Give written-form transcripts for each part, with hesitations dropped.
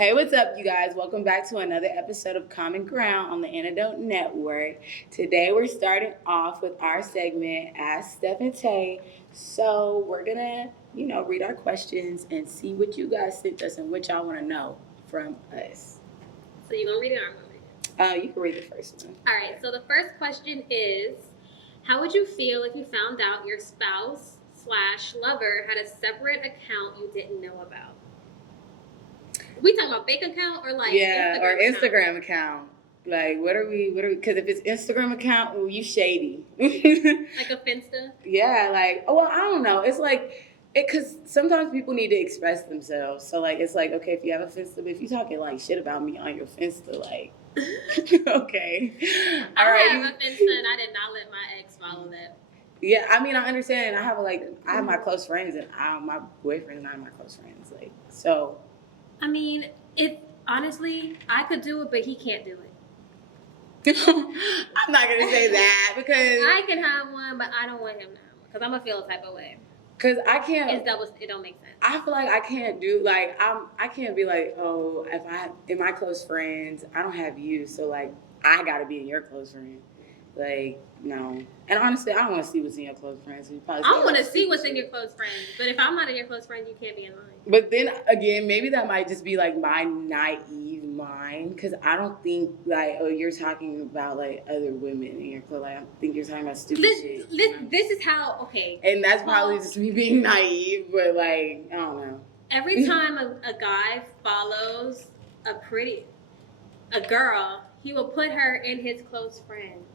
Hey, what's up, you guys? Welcome back to another episode of Common Ground on the Antidote Network. Today, we're starting off with our segment, Ask Steph and Tay. So, we're going to, read our questions and see what you guys sent us and what y'all want to know from us. So, you going to read it or I'm going to read it? You can read the first one. All right. So, the first question is, how would you feel if you found out your spouse/lover had a separate account you didn't know about? We talking about fake account or like Instagram account? Like, what are we? Because if it's Instagram account, well, you shady. Like a Finsta? Yeah, like, well, I don't know. It's like, because sometimes people need to express themselves. So, like, it's like, okay, if you have a Finsta, but if you talking like shit about me on your Finsta, like, okay. All right. I have a Finsta and I did not let my ex follow that. Yeah, I mean, I understand. I have my close friends and my boyfriend and I are my close friends. Like, so. I mean, honestly, I could do it, but he can't do it. I'm not going to say that because I can have one, but I don't want him to have one because I'm going to feel a type of way. Because I can't. It don't make sense. I feel like I can't do, like, I can't be like, oh, in my close friends, I don't have you, so, like, I got to be in your close friend. Like, no. And honestly, I don't want to see what's in your close friends. I want to see what's in your close friends. But if I'm not in your close friends, you can't be in mine. But then, again, maybe that might just be, like, my naive mind. Because I don't think, like, oh, you're talking about, like, other women in your close. Like, I think you're talking about stupid shit. This is how, okay. And that's probably just me being naive. But, like, I don't know. Every time a guy follows a girl, he will put her in his close friends.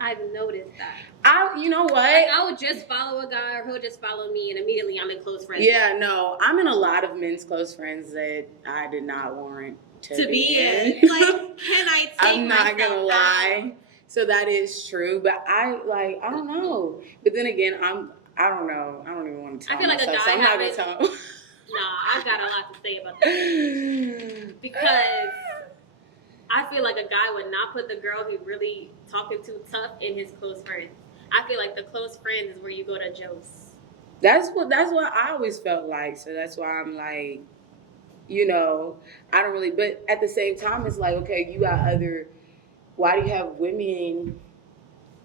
I've noticed that. You know what? Like, I would just follow a guy or he'll just follow me and immediately I'm in close friends. Yeah, no. I'm in a lot of men's close friends that I did not warrant to be in. Like, can I take I'm not going to lie. Out? So that is true. But I don't know. But then again, I don't know. I don't even want to tell I feel like myself, a guy so I'm not going to tell him. Nah, I've got a lot to say about that. Because I feel like a guy would not put the girl he really talking to tough in his close friends. I feel like the close friends is where you go to Jose. That's what I always felt like. So that's why I'm like, I don't really. But at the same time, it's like, okay, you got why do you have women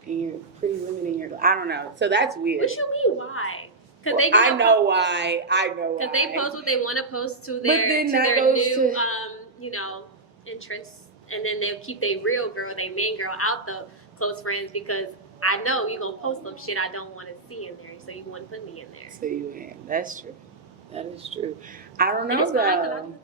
in your pretty women in your? I don't know. So that's weird. What you mean? Why? Because I know why. Because they post what they want to post to their new interests. And then they'll keep their real girl, their main girl, out the close friends because I know you're going to post some shit I don't want to see in there. So you wouldn't put me in there. So you ain't. That's true. That is true. I don't know, though.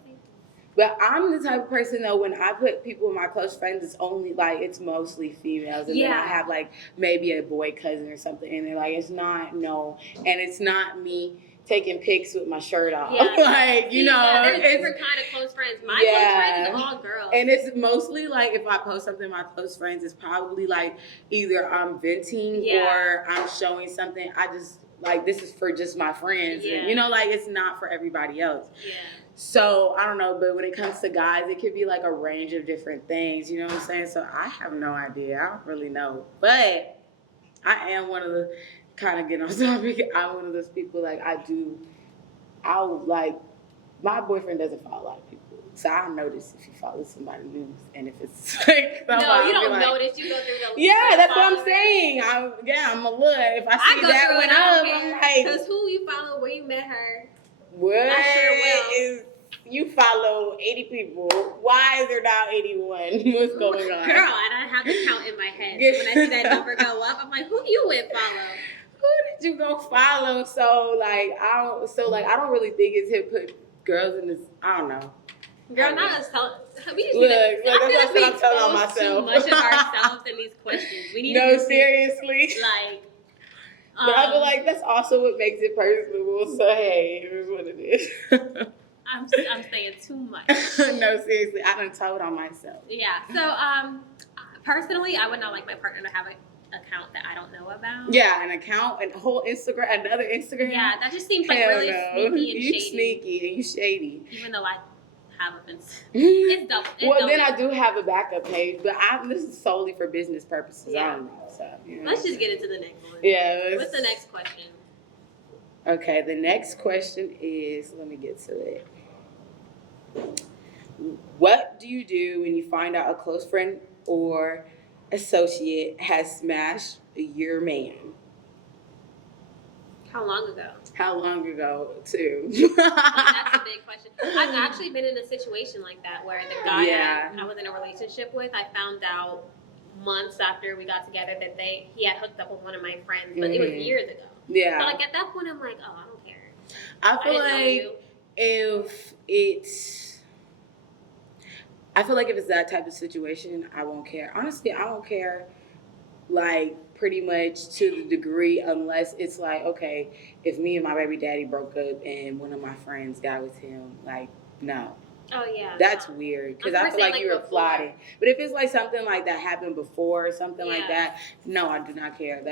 But I'm the type of person, though, when I put people in my close friends, it's only, like, it's mostly females. And then I have, like, maybe a boy cousin or something in there. Like, it's not, no. And it's not me taking pics with my shirt off. Yeah. Like, there's different kind of close friends. My close friends is all girls. And it's mostly like if I post something in my close friends, it's probably like either I'm venting or I'm showing something. I just like this is for just my friends. Yeah. And, like it's not for everybody else. Yeah. So I don't know, but when it comes to guys, it could be like a range of different things. You know what I'm saying? So I have no idea. I don't really know. But I am one of the kind of get on topic. I'm one of those people I'll like my boyfriend doesn't follow a lot of people, so I notice if he follows somebody new, and if it's like no, you don't notice. You go through the that's what I'm saying. I'm a look. If I see that one up, I'm like, because who you follow, where you met her. What is you follow 80 people? Why is there now 81? What's going on, girl? I don't have the count in my head. So when I see that number go up, I'm like, who you with follow? Who did you go follow? So I don't really think it's him put girls in this. I don't know. Girl, not us telling. Look, that's what I'm telling myself. Too much of ourselves in these questions. We need seriously. Like, but I feel like that's also what makes it personable. So hey, it is what it is. I'm saying too much. No, seriously, I done told on myself. Yeah. So personally, I would not like my partner to have an account that I don't know about. Yeah, an account, a whole Instagram, another Instagram. Yeah, that just seems like really sneaky and shady. You sneaky and you shady. Even though I have a fence. It's double. Then I do have a backup page, but this is solely for business purposes. Yeah. I don't know. So, let's just get into the next one. Yeah. What's the next question? Okay, the next question is, let me get to it. What do you do when you find out a close friend or associate has smashed your man? How long ago? How long ago, too? That's a big question. I've actually been in a situation like that where the guy I was in a relationship with, I found out months after we got together that he had hooked up with one of my friends, but it was years ago. Yeah. So like at that point, I'm like, oh, I don't care. I feel like if it's that type of situation, I won't care. Honestly, I don't care, like, pretty much to the degree, unless it's like, okay, if me and my baby daddy broke up and one of my friends got with him, like, no. Oh, yeah. That's weird, because I feel like you were plotting. But if it's like something like that happened before or something like that, no, I do not care.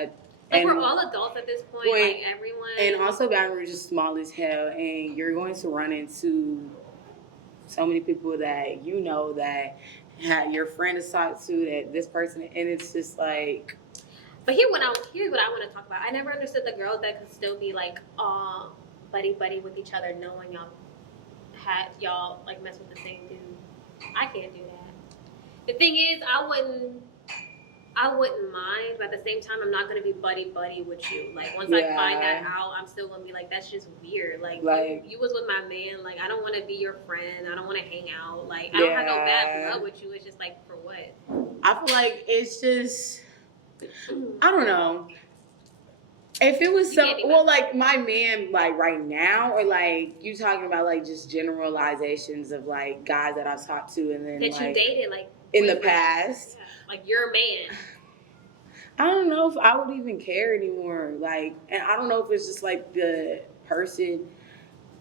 We're all adults at this point, like everyone. And also, Baton Rouge is small as hell, and you're going to run into so many people that you know that your friend is talked to, that this person, and it's just like. But here's what I want to talk about. I never understood the girls that could still be like, buddy with each other, knowing y'all like mess with the same dude. I can't do that. The thing is, I wouldn't mind, but at the same time, I'm not gonna be buddy with you. Like once I find that out, I'm still gonna be like, that's just weird. Like you was with my man. Like I don't want to be your friend. I don't want to hang out. Like I don't have no bad blood with you. It's just like, for what? I feel like it's just. I don't know. If it was like my man, like right now, or like you talking about like just generalizations of like guys that I've talked to and then that you dated like in the past, like your man. I don't know if I would even care anymore. Like, and I don't know if it's just like the person.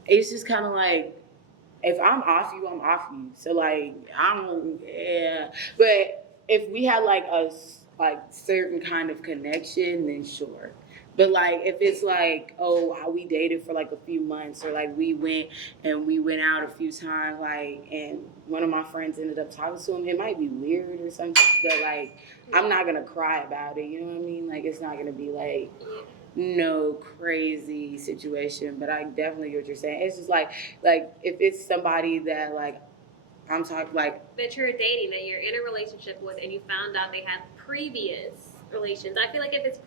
It's just kind of like if I'm off you, I'm off you. So like but if we had like a certain kind of connection, then sure. But like if it's like, we dated for like a few months, or like we went out a few times, like, and one of my friends ended up talking to him, it might be weird or something, but like I'm not gonna cry about it, you know what I mean? Like it's not gonna be like no crazy situation, but I definitely get what you're saying. It's just like if it's somebody that like I'm talking like that you're dating, that you're in a relationship with, and you found out they had previous relations. I feel like if it's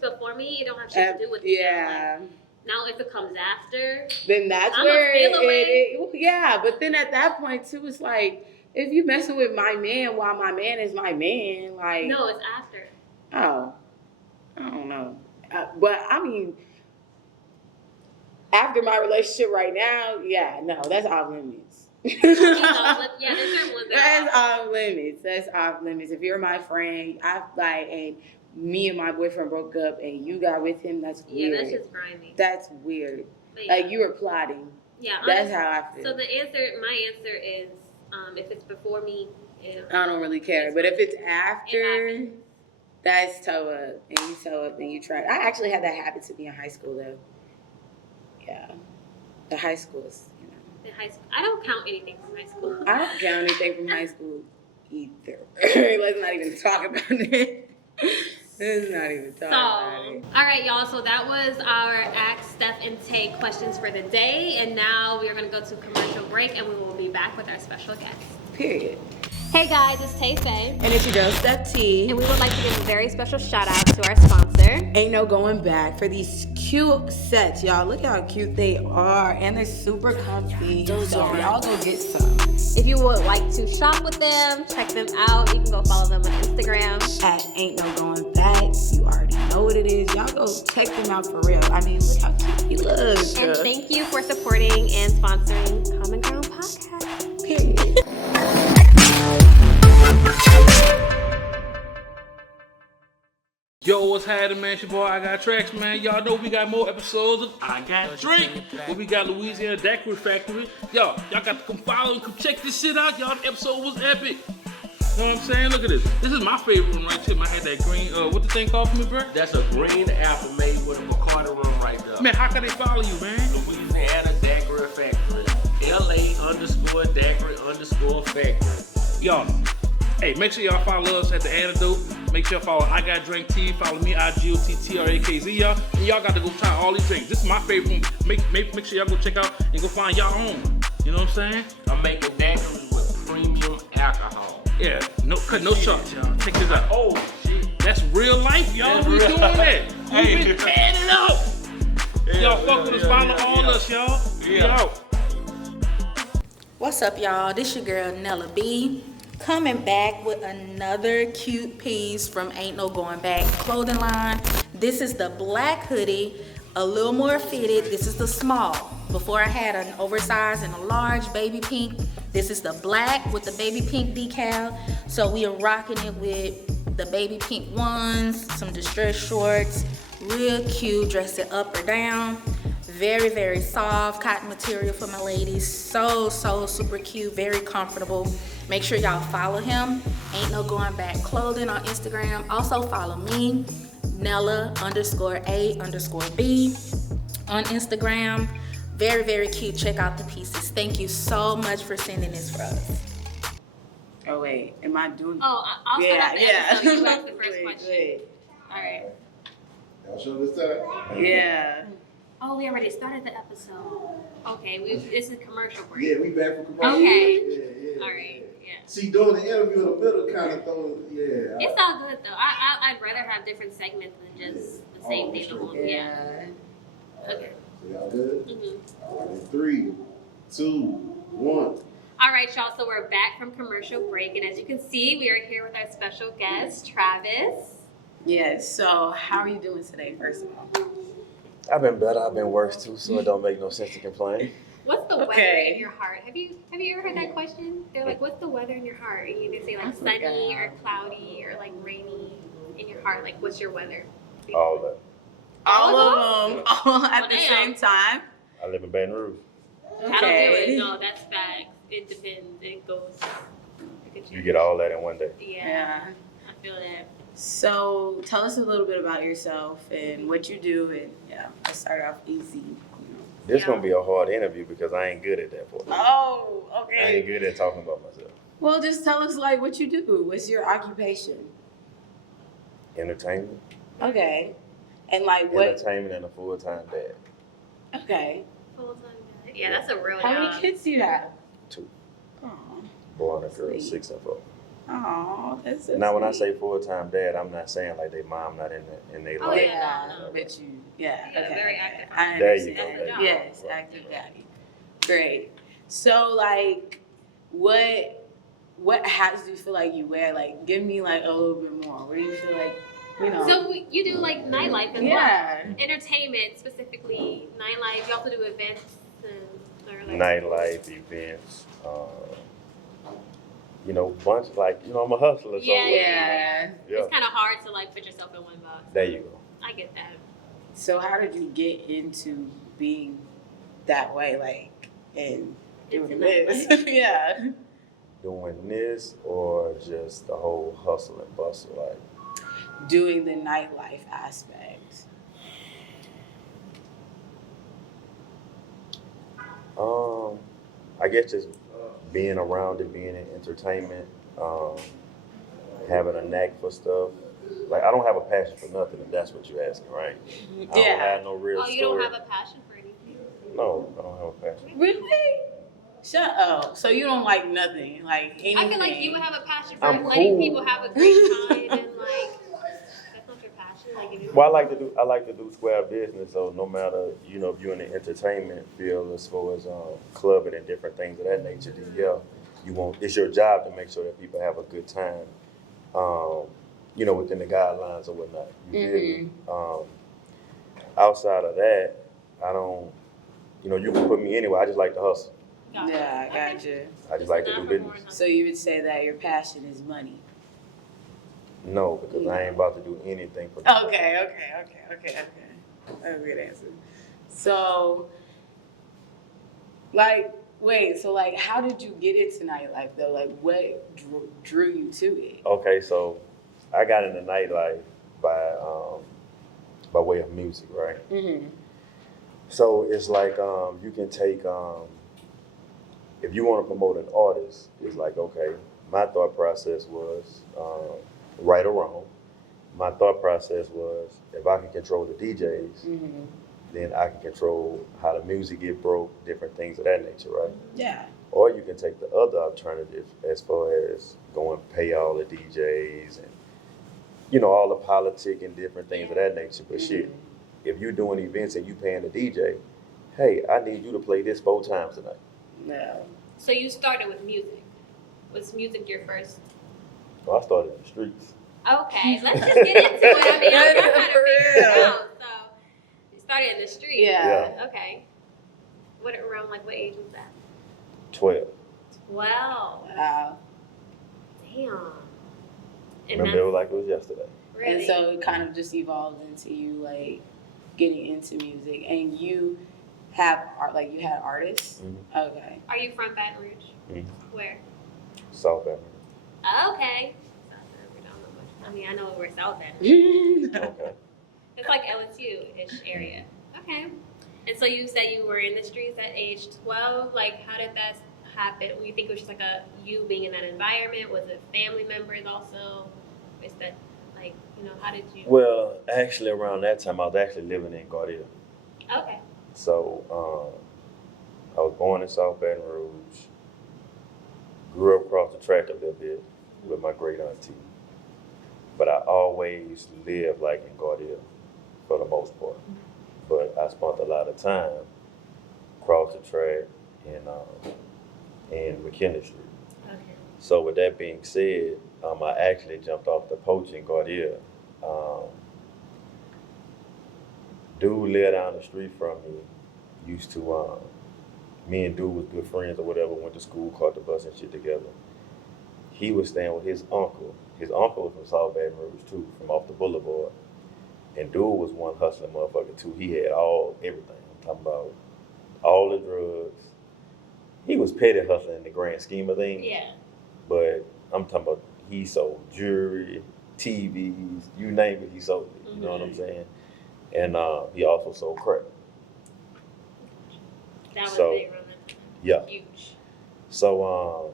before me, it don't have shit to do with me. Yeah. Like, now if it comes after, then that's where it. But then at that point too, it's like if you messing with my man while my man is my man, like no, it's after. Oh, I don't know, but I mean, after my relationship right now, that's off limits. There's certain ones that's off limits. That's off limits. If you're my friend, and me and my boyfriend broke up and you got with him, that's weird. Yeah, that's just grimy. That's weird. Like you were plotting. Yeah, that's how I feel. So my answer is, if it's before me, I don't really care. But if it's after, that's toe up, and you toe up and you try. I actually had that happen to me in high school though. Yeah, the high schools. High school. I don't count anything from high school. I don't count anything from high school either. Let's not even talk about it. Let's not even talk about it. All right, y'all. So that was our Ask Steph and Tay questions for the day. And now we are going to go to commercial break, and we will be back with our special guest. Period. Hey guys, it's Tay Faye. And it's your girl, Steph T. And we would like to give a very special shout out to our sponsor. Ain't no going back for these cute sets, y'all. Look how cute they are. And they're super comfy. So y'all go get some. If you would like to shop with them, check them out. You can go follow them on Instagram. At Ain't No Going Back. You already know what it is. Y'all go check them out for real. I mean, look how cute he looks. And thank you for supporting and sponsoring Common Ground Podcast. Period. Yo, what's happening, man? It's your boy, I Got Tracks, man. Y'all know we got more episodes of I Got Drink, where we got Louisiana Daiquiri Factory. Y'all got to come follow and come check this shit out. Y'all, the episode was epic. You know what I'm saying? Look at this. This is my favorite one right here. I had that green, what the thing called for me, bro? That's a green apple made with a Bacardi rum right there. Man, how can they follow you, man? Louisiana Daiquiri Factory. LA_Daiquiri_Factory. Y'all, hey, make sure y'all follow us at The Antidote. Make sure y'all follow I Got Drink T. Follow me, IGOTTRAKZ, y'all. And y'all got to go try all these drinks. This is my favorite one. Make sure y'all go check out and go find y'all own. You know what I'm saying? I'm making daiquiris with alcohol. Yeah, no shots, y'all. Check this out. Oh shit. That's real life, y'all. That's We real. doing that. Hey. We been tearing it up. Y'all fuck with us, follow all us, y'all. We out. What's up, y'all? This your girl Nella B, coming back with another cute piece from Ain't No Going Back clothing line. This is the black hoodie, a little more fitted. This is the small. Before I had an oversized and a large baby pink. This is the black with the baby pink decal. So we are rocking it with the baby pink ones, some distressed shorts, real cute, dress it up or down. Very, very soft cotton material for my ladies. So super cute, very comfortable. Make sure y'all follow him. Ain't No Going Back Clothing on Instagram. Also follow me, Nella_A_B on Instagram. Very, very cute. Check out the pieces. Thank you so much for sending this for us. Oh wait, am I doing? Oh, I'll start off the episode. You ask the first Wait, question. wait. All right. Y'all sure this time? Yeah. Oh, we already started the episode. Okay, this is commercial break. Yeah, we back from commercial. Okay. Yeah. All right. Yeah. See, doing the interview in the middle kind of throw, It's all good though. I'd rather have different segments than just the same thing the whole. Yeah. Yeah. Okay. So y'all good? Mm-hmm. All right, 3, 2, 1. All right, y'all. So we're back from commercial break, and as you can see, we are here with our special guest, Travis. Yes. So, how are you doing today? First of all. I've been better. I've been worse too, so it don't make no sense to complain. What's the weather Okay. in your heart? Have you ever heard that question? They're like, "What's the weather in your heart?" And you either say like I sunny forgot. or cloudy or like rainy in your heart. Like, what's your weather? All that. All of them, all at Well, the damn. same time. I live in Baton Rouge. I don't do it. No, that's facts. It depends. It goes. You get all that in one day. Yeah, I feel that. So, tell us a little bit about yourself and what you do, and let's start off easy. This gonna be a hard interview because I ain't good at that part. Oh, I okay. ain't good at talking about myself. Well, just tell us like what you do. What's your occupation? Entertainment. Okay. And like what? Entertainment and a full-time dad. Okay. Full time. Yeah, that's a real How job. many kids do you have? 2. Oh, Boy and a girl, Sweet. 6 and 4. oh, that's so Now, when I sweet. say full-time dad, I'm not saying like they mom not in their Oh, life. yeah. no. but you, yeah, Yeah, okay. very active. I There you understand. go. That's a Yes, job. active daddy. Great. So, like, what hats do you feel like you wear? Like, give me like a little bit more. What do you feel like? So you do like nightlife as Yeah. well. Entertainment specifically, nightlife. You also do events or like Nightlife, events, bunch like, I'm a hustler. So Yeah. yeah. It's kind of hard to like put yourself in one box. There you go. I get that. So, how did you get into being that way? Like, and doing Into this? Yeah. Doing this or just the whole hustle and bustle, like. Doing the nightlife aspect. I guess just being around it, being in entertainment, having a knack for stuff. Like, I don't have a passion for nothing, if that's what you're asking, right? I don't have no real Oh, you story. don't have a passion for anything? No, I don't have a passion. Really? Shut up. So you don't like nothing, like anything. I feel like you would have a passion for I'm letting cool. people have a great time and like that's not your passion. Like if you Well, I like to do square business, so no matter, if you're in the entertainment field as far as clubbing and different things of that nature, then it's your job to make sure that people have a good time, within the guidelines or whatnot. You feel me? Outside of that, I don't, you can put me anywhere. I just like to hustle. got it. Yeah, I Okay. got you. I just like to Not do for business. more than- So you would say that your passion is money. No, because I ain't about to do anything for Okay. That's a good answer. So, how did you get into nightlife though? Like, what drew you to it? Okay, so I got into nightlife by way of music, right? Mm-hmm. So it's like you can take if you want to promote an artist, it's like, okay, my thought process was right or wrong. My thought process was if I can control the DJs, Mm-hmm. then I can control how the music get broke, different things of that nature, right? Yeah. Or you can take the other alternative as far as going pay all the DJs and, you know, all the politic and different things of that nature. But shit, if you're doing events and you paying the DJ, hey, I need you to play this 4 times tonight. No. So you started with music. Was music your first? Well, I started in the streets. Okay, let's just get into it. I mean, I'm trying to figure it out. So you started in the street. Yeah. Okay. What around like what age was that? 12. Wow. Wow. Damn. And Remember, it was like it was yesterday. really? And so it kind of just evolved into you like getting into music, and you have art, like you had artists. Mm-hmm. Are Okay. you from Baton Rouge? Mm-hmm. Where? South Baton. Okay. South Baton Rouge, I don't know much. I mean, I know where South Baton Rouge. Okay. It's like LSU-ish area. Okay. And so you said you were in the streets at age 12. Like, how did that happen? You think it was just like you being in that environment? Was it family members also? Is that like, you know, how did you? Well, actually, around that time, I was actually living in Gardere. Okay. So, I was born in South Baton Rouge. Grew up across the track a little bit with my great auntie. But I always lived like in Gardere for the most part. But I spent a lot of time across the track in McKinley Street. Okay. So with that being said, I actually jumped off the porch in Gardere. Dude lived down the street from me. Used to, me and dude was good friends or whatever, went to school, caught the bus and shit together. He was staying with his uncle. His uncle was from South Baton Rouge too, from off the boulevard. And dude was one hustling motherfucker too. He had everything. I'm talking about all the drugs. He was petty hustling in the grand scheme of things. Yeah. But I'm talking about he sold jewelry, TVs, you name it, he sold it. You know what I'm saying? And he also sold crack. That was So, big around that time. Yeah. Huge. So,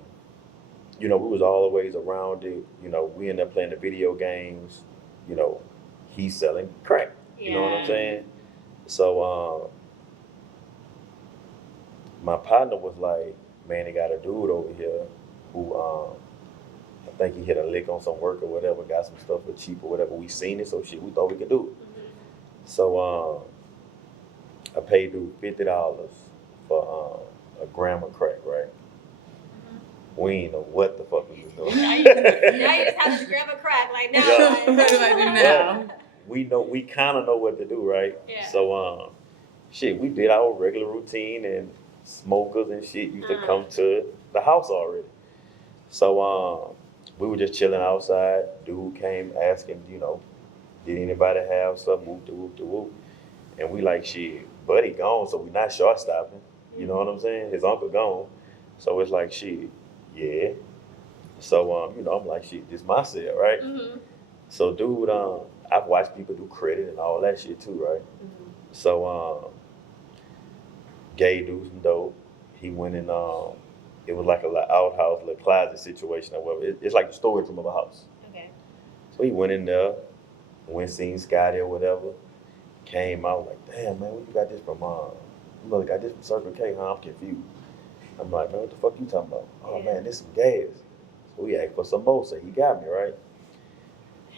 you know, we was always around it. You know, we ended up playing the video games. You know, he's selling crack. You know what I'm Yeah. saying? So, my partner was like, man, they got a dude over here who, I think he hit a lick on some work or whatever, got some stuff for cheap or whatever. We seen it, so shit, we thought we could do it. So, I paid dude $50 for a gram of crack, right? We ain't know what the fuck we was doing. Now you just have to grab a crack like now. Yeah. Like, What do I do now? We kind of know what to do, right? Yeah. So, shit, we did our regular routine, and smokers and shit used to come to the house already. So, we were just chilling outside. Dude came asking, you know, did anybody have some whoop de whoop? And we like, shit, buddy gone, so we not short stopping. You know what I'm saying? His uncle gone. So it's like, shit, yeah. So, you know, I'm like, shit, this my cell, right? So, dude, I've watched people do credit and all that shit too, right? So, gave dude some dope. He went in, it was like a little outhouse, little closet situation or whatever. It's like the storage room of a house. Okay. So he went in there, went seen Scotty or whatever, came out like, damn, man, where you got this from? You know, got this from Circle K, huh? I'm confused. I'm like, man, what the fuck you talking about? Oh, man, this some gas. So we asked for some more, so he got me, right?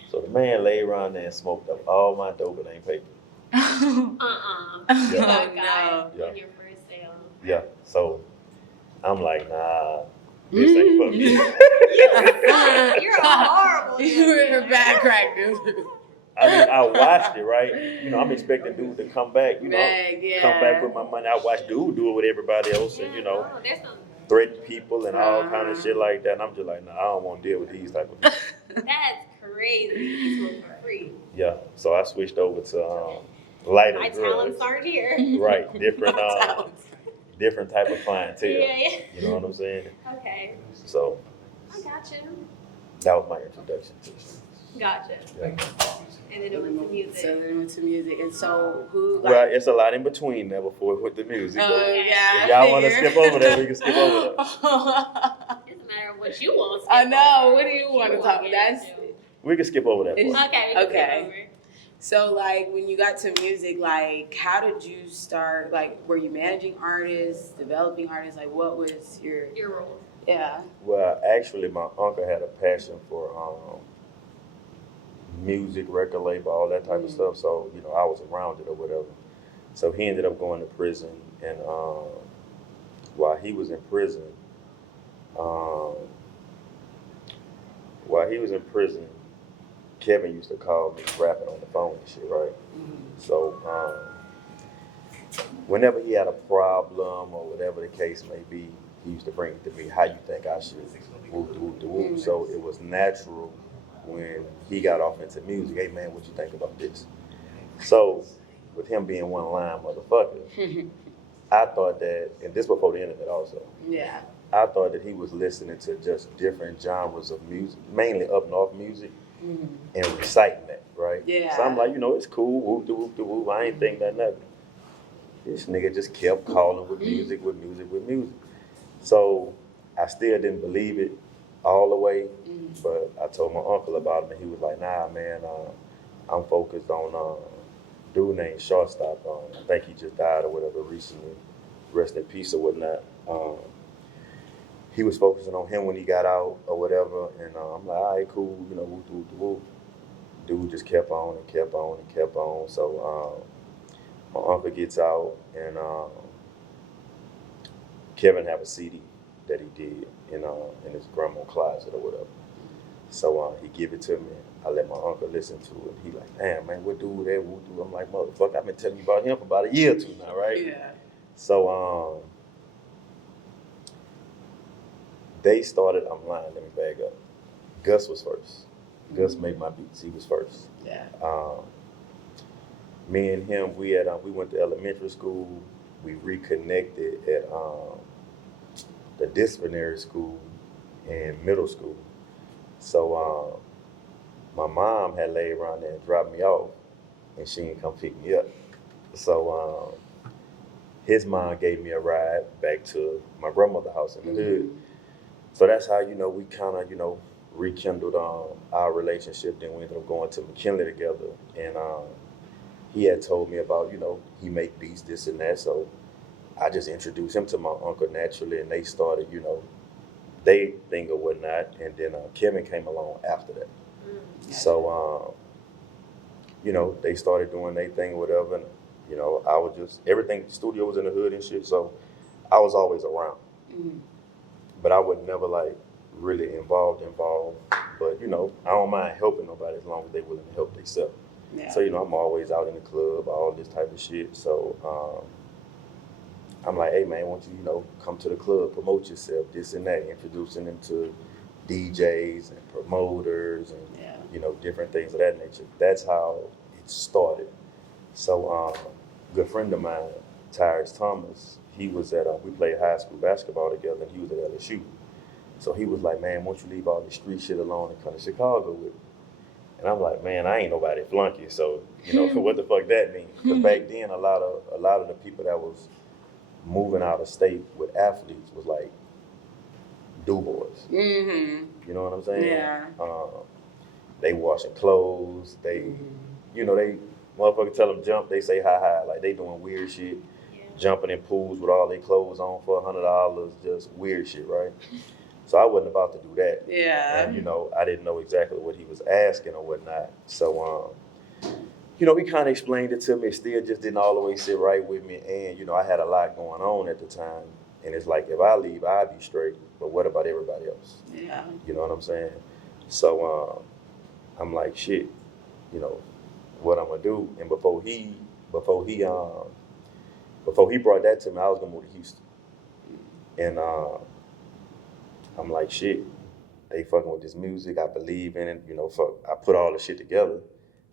So the man lay around there and smoked up all my dope and ain't paper. Oh, Yeah. God. Yeah. Your first sale. Yeah, so I'm like, nah, this ain't for me. You're a horrible. You were a bad crack dude. I mean, I watched it, right? You know, I'm expecting dude to come back, you know, come back with my money. I watched dude do it with everybody else and, you know, there's some, threaten people and all kind of shit like that. And I'm just like, nah, I don't want to deal with these type of people. that's crazy. You smoke for free. Yeah, so I switched over to lighter My drugs. talents aren't here. Right, different type of clientele. Yeah. You know what I'm saying? Okay. So I got you. that was my introduction to the streets. Gotcha. Yeah. And then it went to music. So then it went to music. And so who Well, it's a lot in between there before we went to music. Oh, but yeah. if y'all want to skip over that, we can skip over that. It's a matter of what you want. to I skip know. over. What do you want to talk about? That's We can skip over that part. Okay. We can Okay. skip over. So, like, when you got to music, like, how did you start? Like, were you managing artists, developing artists? Like, what was your role? Yeah. Well, actually, my uncle had a passion for music, record label, all that type of stuff. So, you know, I was around it or whatever. So he ended up going to prison, and while he was in prison, um, Kevin used to call me rapping on the phone and shit, right? So whenever he had a problem or whatever the case may be, he used to bring it to me. How you think I should whoop the whoop the whoop? So it was natural when he got off into music. Hey man, what you think about this? So with him being one line motherfucker, I thought that, and this before the internet also. Yeah. I thought that he was listening to just different genres of music, mainly up north music, and reciting that, right? Yeah. So I'm like, you know, it's cool, whoop the whoop the whoop. I ain't think that nothing. This nigga just kept calling with music, with music, with music. So I still didn't believe it all the way, but I told my uncle about it, and he was like, nah, man, I'm focused on dude named Shortstop. I think he just died or whatever recently. Rest in peace or whatnot. He was focusing on him when he got out or whatever, and I'm like, all right, cool, you know, whoop, whoop, whoop. Dude just kept on and kept on and kept on. So my uncle gets out, and Kevin have a CD that he did in his grandma's closet or whatever. So he give it to me. I let my uncle listen to it. He like, damn man, what dude that? What dude? I'm like, motherfucker, I've been telling you about him for about a year or two now, right? Yeah. So they started. I'm lying. Let me back up. Gus was first. Gus made my beats. He was first. Yeah. Me and him, we went to elementary school. We reconnected at the disciplinary school in middle school. So my mom had laid around there and dropped me off, and she didn't come pick me up. So his mom gave me a ride back to my grandmother's house in the hood. So that's how, you know, we kind of, you know, rekindled our relationship. Then we ended up going to McKinley together, and he had told me about, you know, he make beats, this and that. So I just introduced him to my uncle naturally, and they started, you know, they thing or whatnot. And then Kevin came along after that. So, you know, they started doing their thing or whatever. And, you know, I was just, everything, the studio was in the hood and shit. So I was always around. But I would never like really involved. But, you know, I don't mind helping nobody as long as they willing to help themselves. Yeah. So, you know, I'm always out in the club, all this type of shit. So I'm like, hey man, why don't you, you know, come to the club, promote yourself, this and that, introducing them to DJs and promoters and, you know, different things of that nature. That's how it started. So a good friend of mine, Tyrus Thomas, he was at, we played high school basketball together, and he was at LSU. So he was like, man, why don't you leave all this street shit alone and come to Chicago with me? And I'm like, man, I ain't nobody flunky, so, you know, what the fuck that mean? Because back then, a lot of the people that was moving out of state with athletes was like do-boys. You know what I'm saying? Yeah. They washing clothes. They, you know, they motherfucker tell them jump. They say hi. Like they doing weird shit, jumping in pools with all their clothes on for $100, just weird shit, right? So I wasn't about to do that. Yeah. And you know, I didn't know exactly what he was asking or whatnot. So you know, he kind of explained it to me. It still just didn't all the way sit right with me. And you know, I had a lot going on at the time. And it's like, if I leave, I'll be straight. But what about everybody else? Yeah. You know what I'm saying? So I'm like, shit, you know, what I'm gonna do. And before he brought that to me, I was gonna move to Houston. And I'm like, shit, they fucking with this music. I believe in it. You know, fuck, I put all the shit together.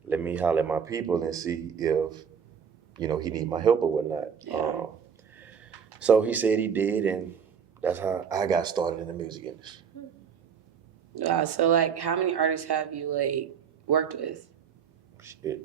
Let me holler at my people and see if, you know, he need my help or whatnot. Yeah. So he said he did, and that's how I got started in the music industry. Wow. So like, how many artists have you like worked with? Shit.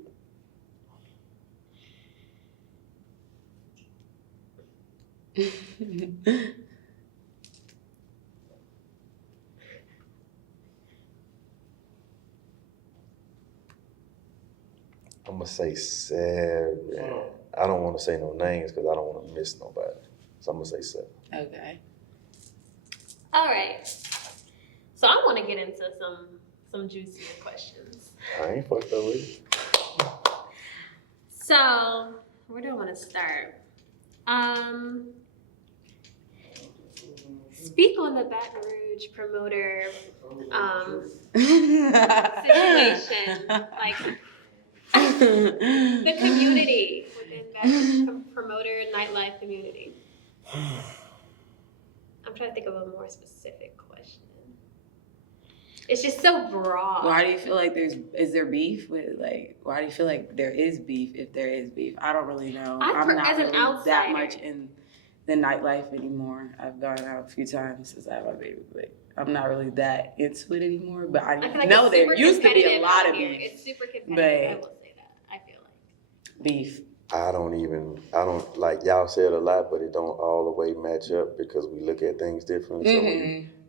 I'm gonna say 7. I don't want to say no names because I don't want to miss nobody. So I'm gonna say 7. Okay. All right. So I want to get into some juicier questions. I ain't fucked up with it. So where do I want to start? Speak on the Baton Rouge promoter situation, like the community within Baton Rouge promoter nightlife community. I'm trying to think of a more specific question. It's just so broad. Why do you feel like is there beef with, like, why do you feel like there is beef if there is beef? I don't really know. I'm not as an really outsider, that much in the nightlife anymore. I've gone out a few times since I had my baby, but I'm not really that into it anymore. But I feel like know it's there super used to be a competitive lot out of here. beef. It's super competitive. But I will say that. I feel like beef. I don't like y'all said a lot, but it don't all the way match up because we look at things differently. So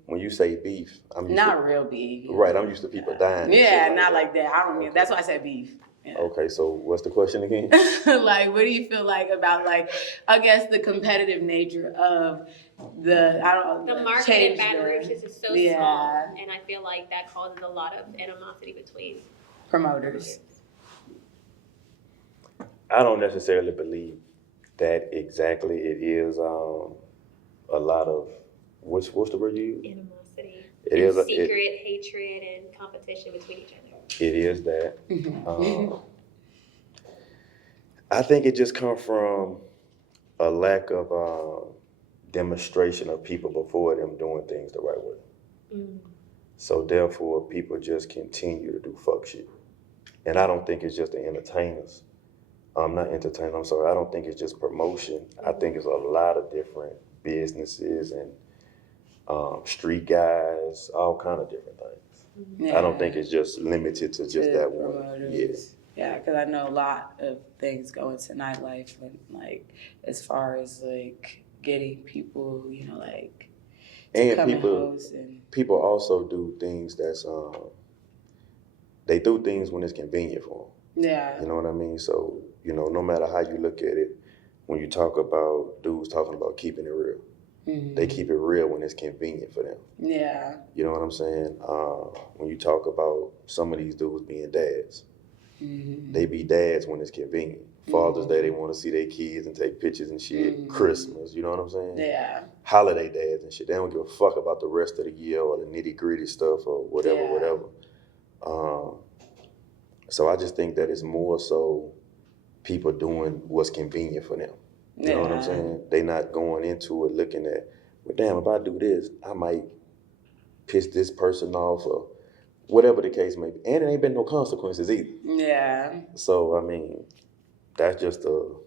when you say beef, I'm used Not to, real beef. right. I'm used to people dying. and Yeah, shit not that. like that. I don't mean. That's why I said beef. Yeah. Okay, so what's the question again? Like, what do you feel like about, like, I guess the competitive nature of the market in Baton Rouge is just so Yeah. small, and I feel like that causes a lot of animosity between promoters. I don't necessarily believe that exactly. It is a lot of what's the word you use? Animosity. It and is secret hatred and competition between each other. It is that. I think it just comes from a lack of demonstration of people before them doing things the right way. So therefore, people just continue to do fuck shit. And I don't think it's just the entertainers. Not entertainers, I'm sorry. I don't think it's just promotion. I think it's a lot of different businesses and street guys, all kind of different things. Yeah. I don't think it's just limited to just that one. Promoters. Yeah, because I know a lot of things go into nightlife, and, like, as far as, like, getting people, you know, like, to And come and host. And people also do things that's they do things when it's convenient for them. yeah. You know what I mean? So, you know, no matter how you look at it, when you talk about dudes talking about keeping it real, they keep it real when it's convenient for them. Yeah. You know what I'm saying? When you talk about some of these dudes being dads, they be dads when it's convenient. Father's Day, they want to see their kids and take pictures and shit. Christmas, you know what I'm saying? Yeah. Holiday dads and shit. They don't give a fuck about the rest of the year or the nitty gritty stuff or whatever. So I just think that it's more so people doing what's convenient for them. You know what I'm saying? They not going into it looking at, well, damn, if I do this, I might piss this person off or whatever the case may be. And it ain't been no consequences either. Yeah. So, I mean, that's just the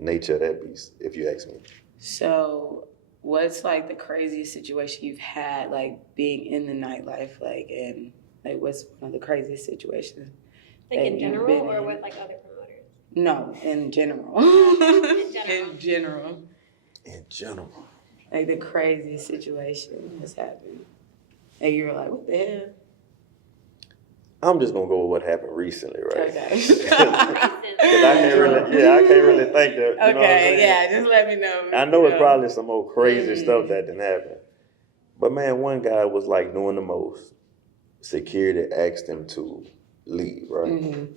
nature of that beast, if you ask me. So, what's, like, the craziest situation you've had, like, being in the nightlife, like, and, like, what's one of the craziest situations? Like, in general, or with, like, other promoters? No, in general. In general. In general. In general. Like, the craziest situation that's happened. And you were like, what the hell? I'm just gonna go with what happened recently, right? Okay. Because I can't really think that. You know what I'm Okay, saying? yeah, just let me know. I know it's probably some more crazy stuff that didn't happen. But man, one guy was like doing the most. Security asked him to leave, right?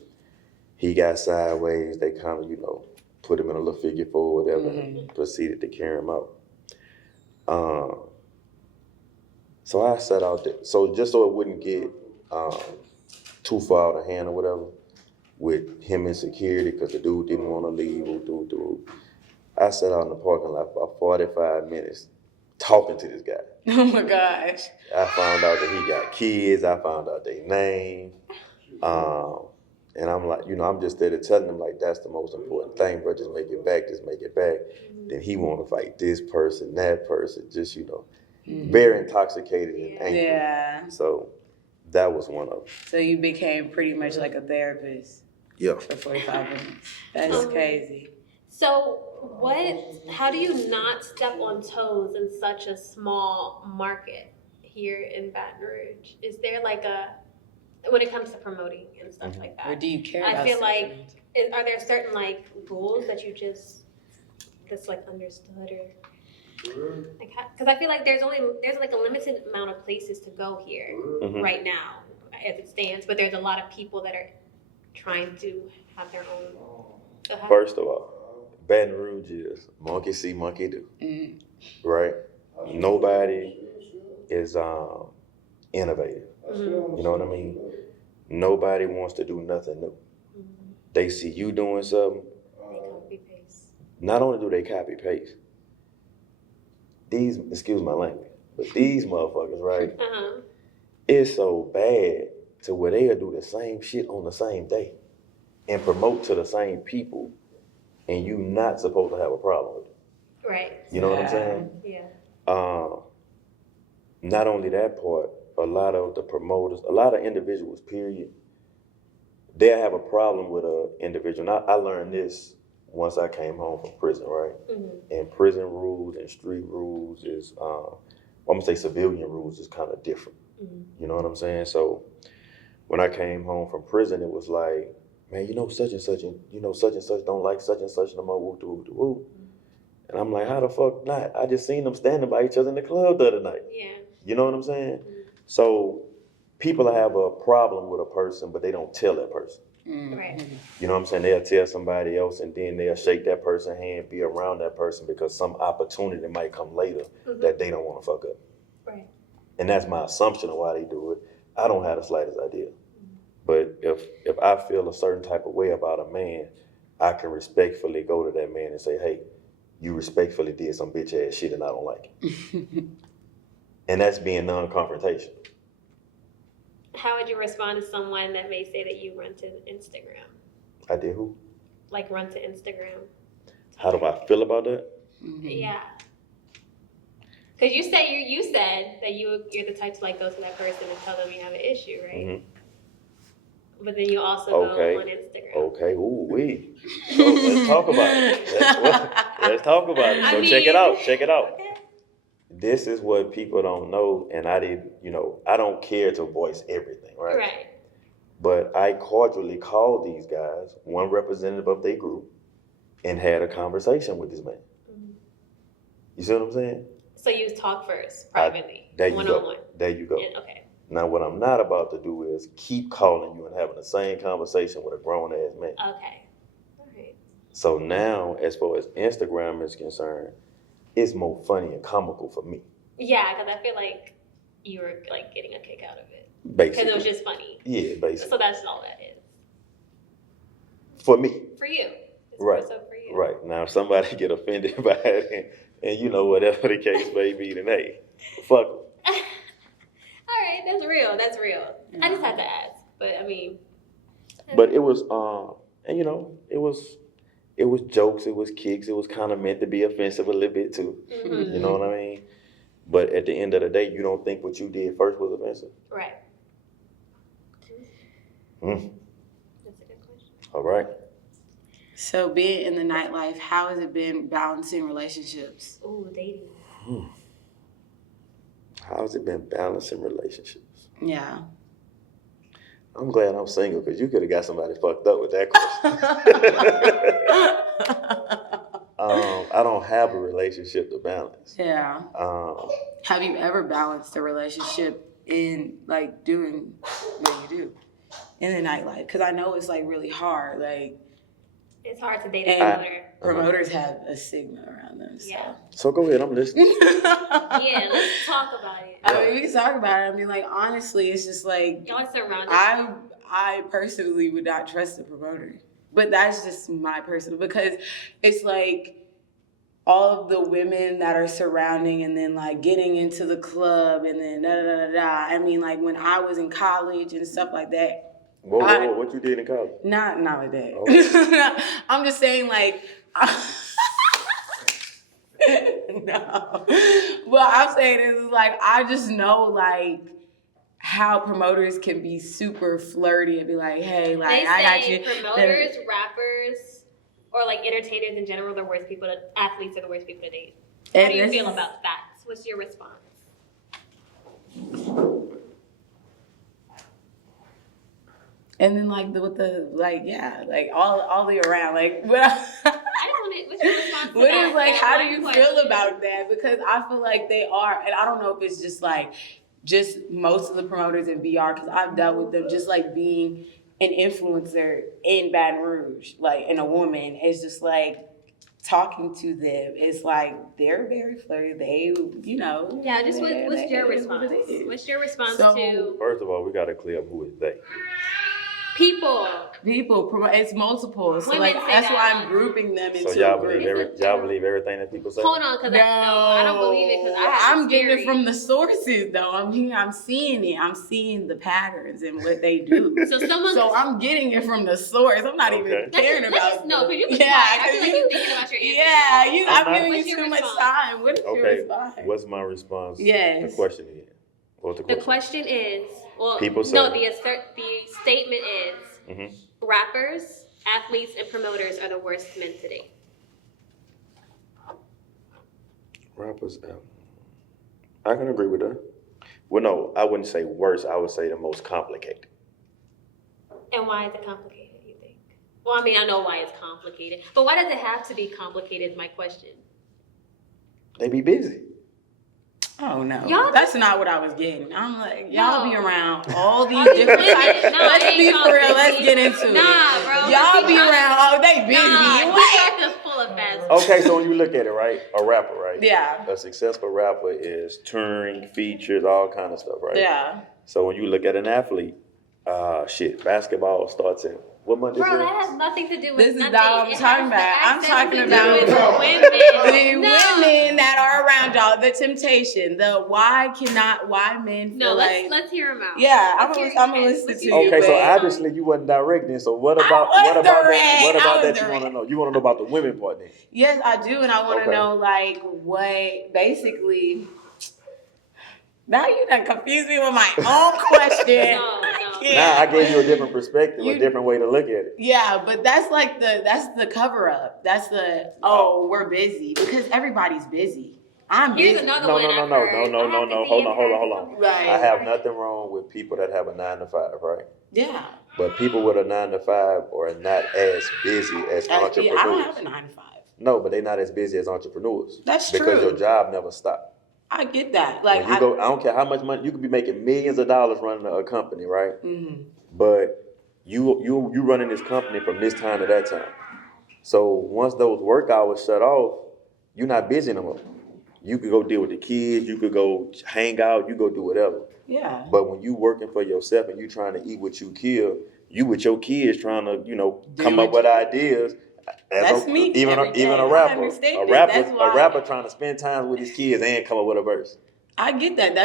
He got sideways. They kind of, you know, put him in a little figure four or whatever and proceeded to carry him out. So I sat out there. So just so it wouldn't get too far out of hand or whatever with him in security because the dude didn't want to leave. I sat out in the parking lot for about 45 minutes talking to this guy. Oh my gosh. I found out that he got kids. I found out their name. And I'm like, you know, I'm just there to tell him, like, that's the most important thing, bro. Just make it back. Then he want to fight this person, that person, just, you know, very intoxicated and angry. Yeah. So that was one of them. So you became pretty much like a therapist Yeah. for 45 minutes. That's crazy. So how do you not step on toes in such a small market here in Baton Rouge? Is there like when it comes to promoting and stuff like that? Or do you care I about feel stepping like on toes? Are there certain like rules that you just that's like understood or like? Because I feel like there's like a limited amount of places to go here Mhm. right now as it stands, but there's a lot of people that are trying to have their own. So First of all, Baton Rouge is monkey see, monkey do. Mm. Right? Nobody is innovative. Mhm. You know what I mean? Nobody wants to do nothing new. They see you doing something. They copy paste. Not only do they copy paste, these, excuse my language, but these motherfuckers, right? It's so bad to where they'll do the same shit on the same day and promote to the same people, and you not supposed to have a problem with it. Right. You know what I'm saying? Yeah. Not only that part, a lot of the promoters, a lot of individuals, period, they'll have a problem with an individual. And I learned this once I came home from prison, right? And prison rules and street rules is, I'm gonna say civilian rules is kind of different. You know what I'm saying? So when I came home from prison, it was like, man, such and such, such and such don't like such and such no more, woo. And I'm like, how the fuck not? I just seen them standing by each other in the club the other night. Yeah. You know what I'm saying? So people have a problem with a person, but they don't tell that person. Right. You know what I'm saying? They'll tell somebody else, and then they'll shake that person's hand, be around that person because some opportunity might come later that they don't want to fuck up. Right. And that's my assumption of why they do it. I don't have the slightest idea. But if I feel a certain type of way about a man, I can respectfully go to that man and say, hey, you respectfully did some bitch ass shit and I don't like it. And that's being non-confrontational. How would you respond to someone that may say that you run to Instagram? I did who? Like run to Instagram. How do I feel about that? Yeah. Because you said that you're the type to like go to that person and tell them you have an issue, right? But then you also go on Instagram. Okay, ooh wee. So let's talk about it. Let's talk about it. So check it out. Okay. This is what people don't know, and I don't care to voice everything, right? Right. But I cordially called these guys, one representative of their group, and had a conversation with this man. You see what I'm saying? So you talk first, privately, There you one-on-one. go. There you go. Yeah, okay. Now, what I'm not about to do is keep calling you and having the same conversation with a grown-ass man. Okay. All right. So now, as far as Instagram is concerned, it's more funny and comical for me. Yeah, because I feel like you were like getting a kick out of it. Basically. Because it was just funny. Yeah, basically. So that's all that is. For me. For you. It's Right. more so for you. Right. Now, if somebody get offended by it and whatever the case may be, then hey, fuck them. All right, that's real. That's real. I just had to ask, but I mean. But it was, it was jokes, it was kicks, it was kind of meant to be offensive a little bit too. You know what I mean? But at the end of the day, you don't think what you did first was offensive? Right. Mm. That's a good question. All right. So being in the nightlife, how has it been balancing relationships? Ooh, dating. How's it been balancing relationships? Yeah. I'm glad I'm single because you could have got somebody fucked up with that question. I don't have a relationship to balance. Yeah. Have you ever balanced a relationship in like doing what you do in the nightlife? Because I know it's like really hard. Like It's hard to date a promoter. promoters have a stigma around them. So. Yeah. So go ahead, I'm listening. Yeah, let's talk about it. I mean, we can talk about it. I mean, like honestly, it's just like Y'all are surrounded. I personally would not trust a promoter, but that's just my personal, because it's like all of the women that are surrounding and then like getting into the club and then da da da da da. I mean, like when I was in college and stuff like that. Whoa, what you did in college? Not like that. Okay. I'm just saying like. No. Well, I'm saying is like I just know like how promoters can be super flirty and be like, hey, like They I got say you. promoters, rappers, or like entertainers in general, the worst people athletes are the worst people to date. How do you feel about that? What's your response? And then like with the like all the around like what I just want what's your response to what that? is like That how do one you question? feel about that? Because I feel like they are, and I don't know if it's just like just most of the promoters in BR, because I've dealt with them, just like being an influencer in Baton Rouge, like, and a woman, is just like talking to them. It's like they're very flirty. They, you know. Yeah, just what's your it is what response? it is. What's your response So- to First of all, we gotta clear up who is they. people? It's multiple. So Women like say that's that. why I'm grouping them into So y'all a group. believe everything that people say? Hold on, because I don't believe it because I'm getting it from the sources though. I'm seeing it. I'm seeing the patterns and what they do. So I'm getting it from the source. I'm not even caring about. No, because you was yeah, quiet. I feel like you're thinking about your answer. Yeah, I'm giving What's you your too much response? time. What is your Okay, response? what's my response? Yes. The question again. What's the The question? question is, well, People say- no, the statement is, Mhm. rappers, athletes, and promoters are the worst men today. Rappers, I can agree with that. Well, no, I wouldn't say worse. I would say the most complicated. And why is it complicated, you think? Well, I mean, I know why it's complicated, but why does it have to be complicated is my question. They be busy. Oh no, Y'all- that's not what I was getting. I'm like, y'all No. be around all these All these different women. types. No, Let's I ain't be talking for real. Let's busy. get into it. Nah, bro. Y'all be around. Oh, they busy. Nah, What? you full of fast. Okay, so when you look at it, right, a rapper, right? Yeah. A successful rapper is touring, features, all kind of stuff, right? Yeah. So when you look at an athlete, basketball starts in what month is Bro, it? that has nothing to do with This is nothing. not what I'm It talking has about. I'm access talking to do about with the women. No. women that are around y'all. The temptation. The why men feel No, like. let's hear them out. Yeah, I'm Let's hear gonna your listen case. to Let's you. hear Okay, so your but- obviously you wasn't directing. So what about was that? What direct. about I was that you want to direct. know? You want to know about the women part then? Yes, I do, and I want to Okay. know like what basically. Now you done confused me with my own question. No. Yeah. Now I gave you a different perspective, You- a different way to look at it. Yeah, but that's the cover up. That's the we're busy because everybody's busy. I'm Here's busy. another No, one. no. I've heard. Hold on. Hold on. Right. I have nothing wrong with people that have a 9 to 5, right? Yeah. But people with a 9 to 5 are not as busy as I entrepreneurs. don't have a 9 to 5. No, but they're not as busy as entrepreneurs. That's because true. your job never stops. I get that. Like When you go, I don't care how much money you could be making millions of dollars running a company, right? Mhm. But you running this company from this time to that time. So once those work hours shut off, you're not busy no more. You could go deal with the kids. You could go hang out. You go do whatever. Yeah. But when you working for yourself and you trying to eat what you kill, you with your kids trying to come up with ideas. That's me Even every day. a I rapper, understand that. That's why- a rapper trying to spend time with his kids and come up with a verse. I get that.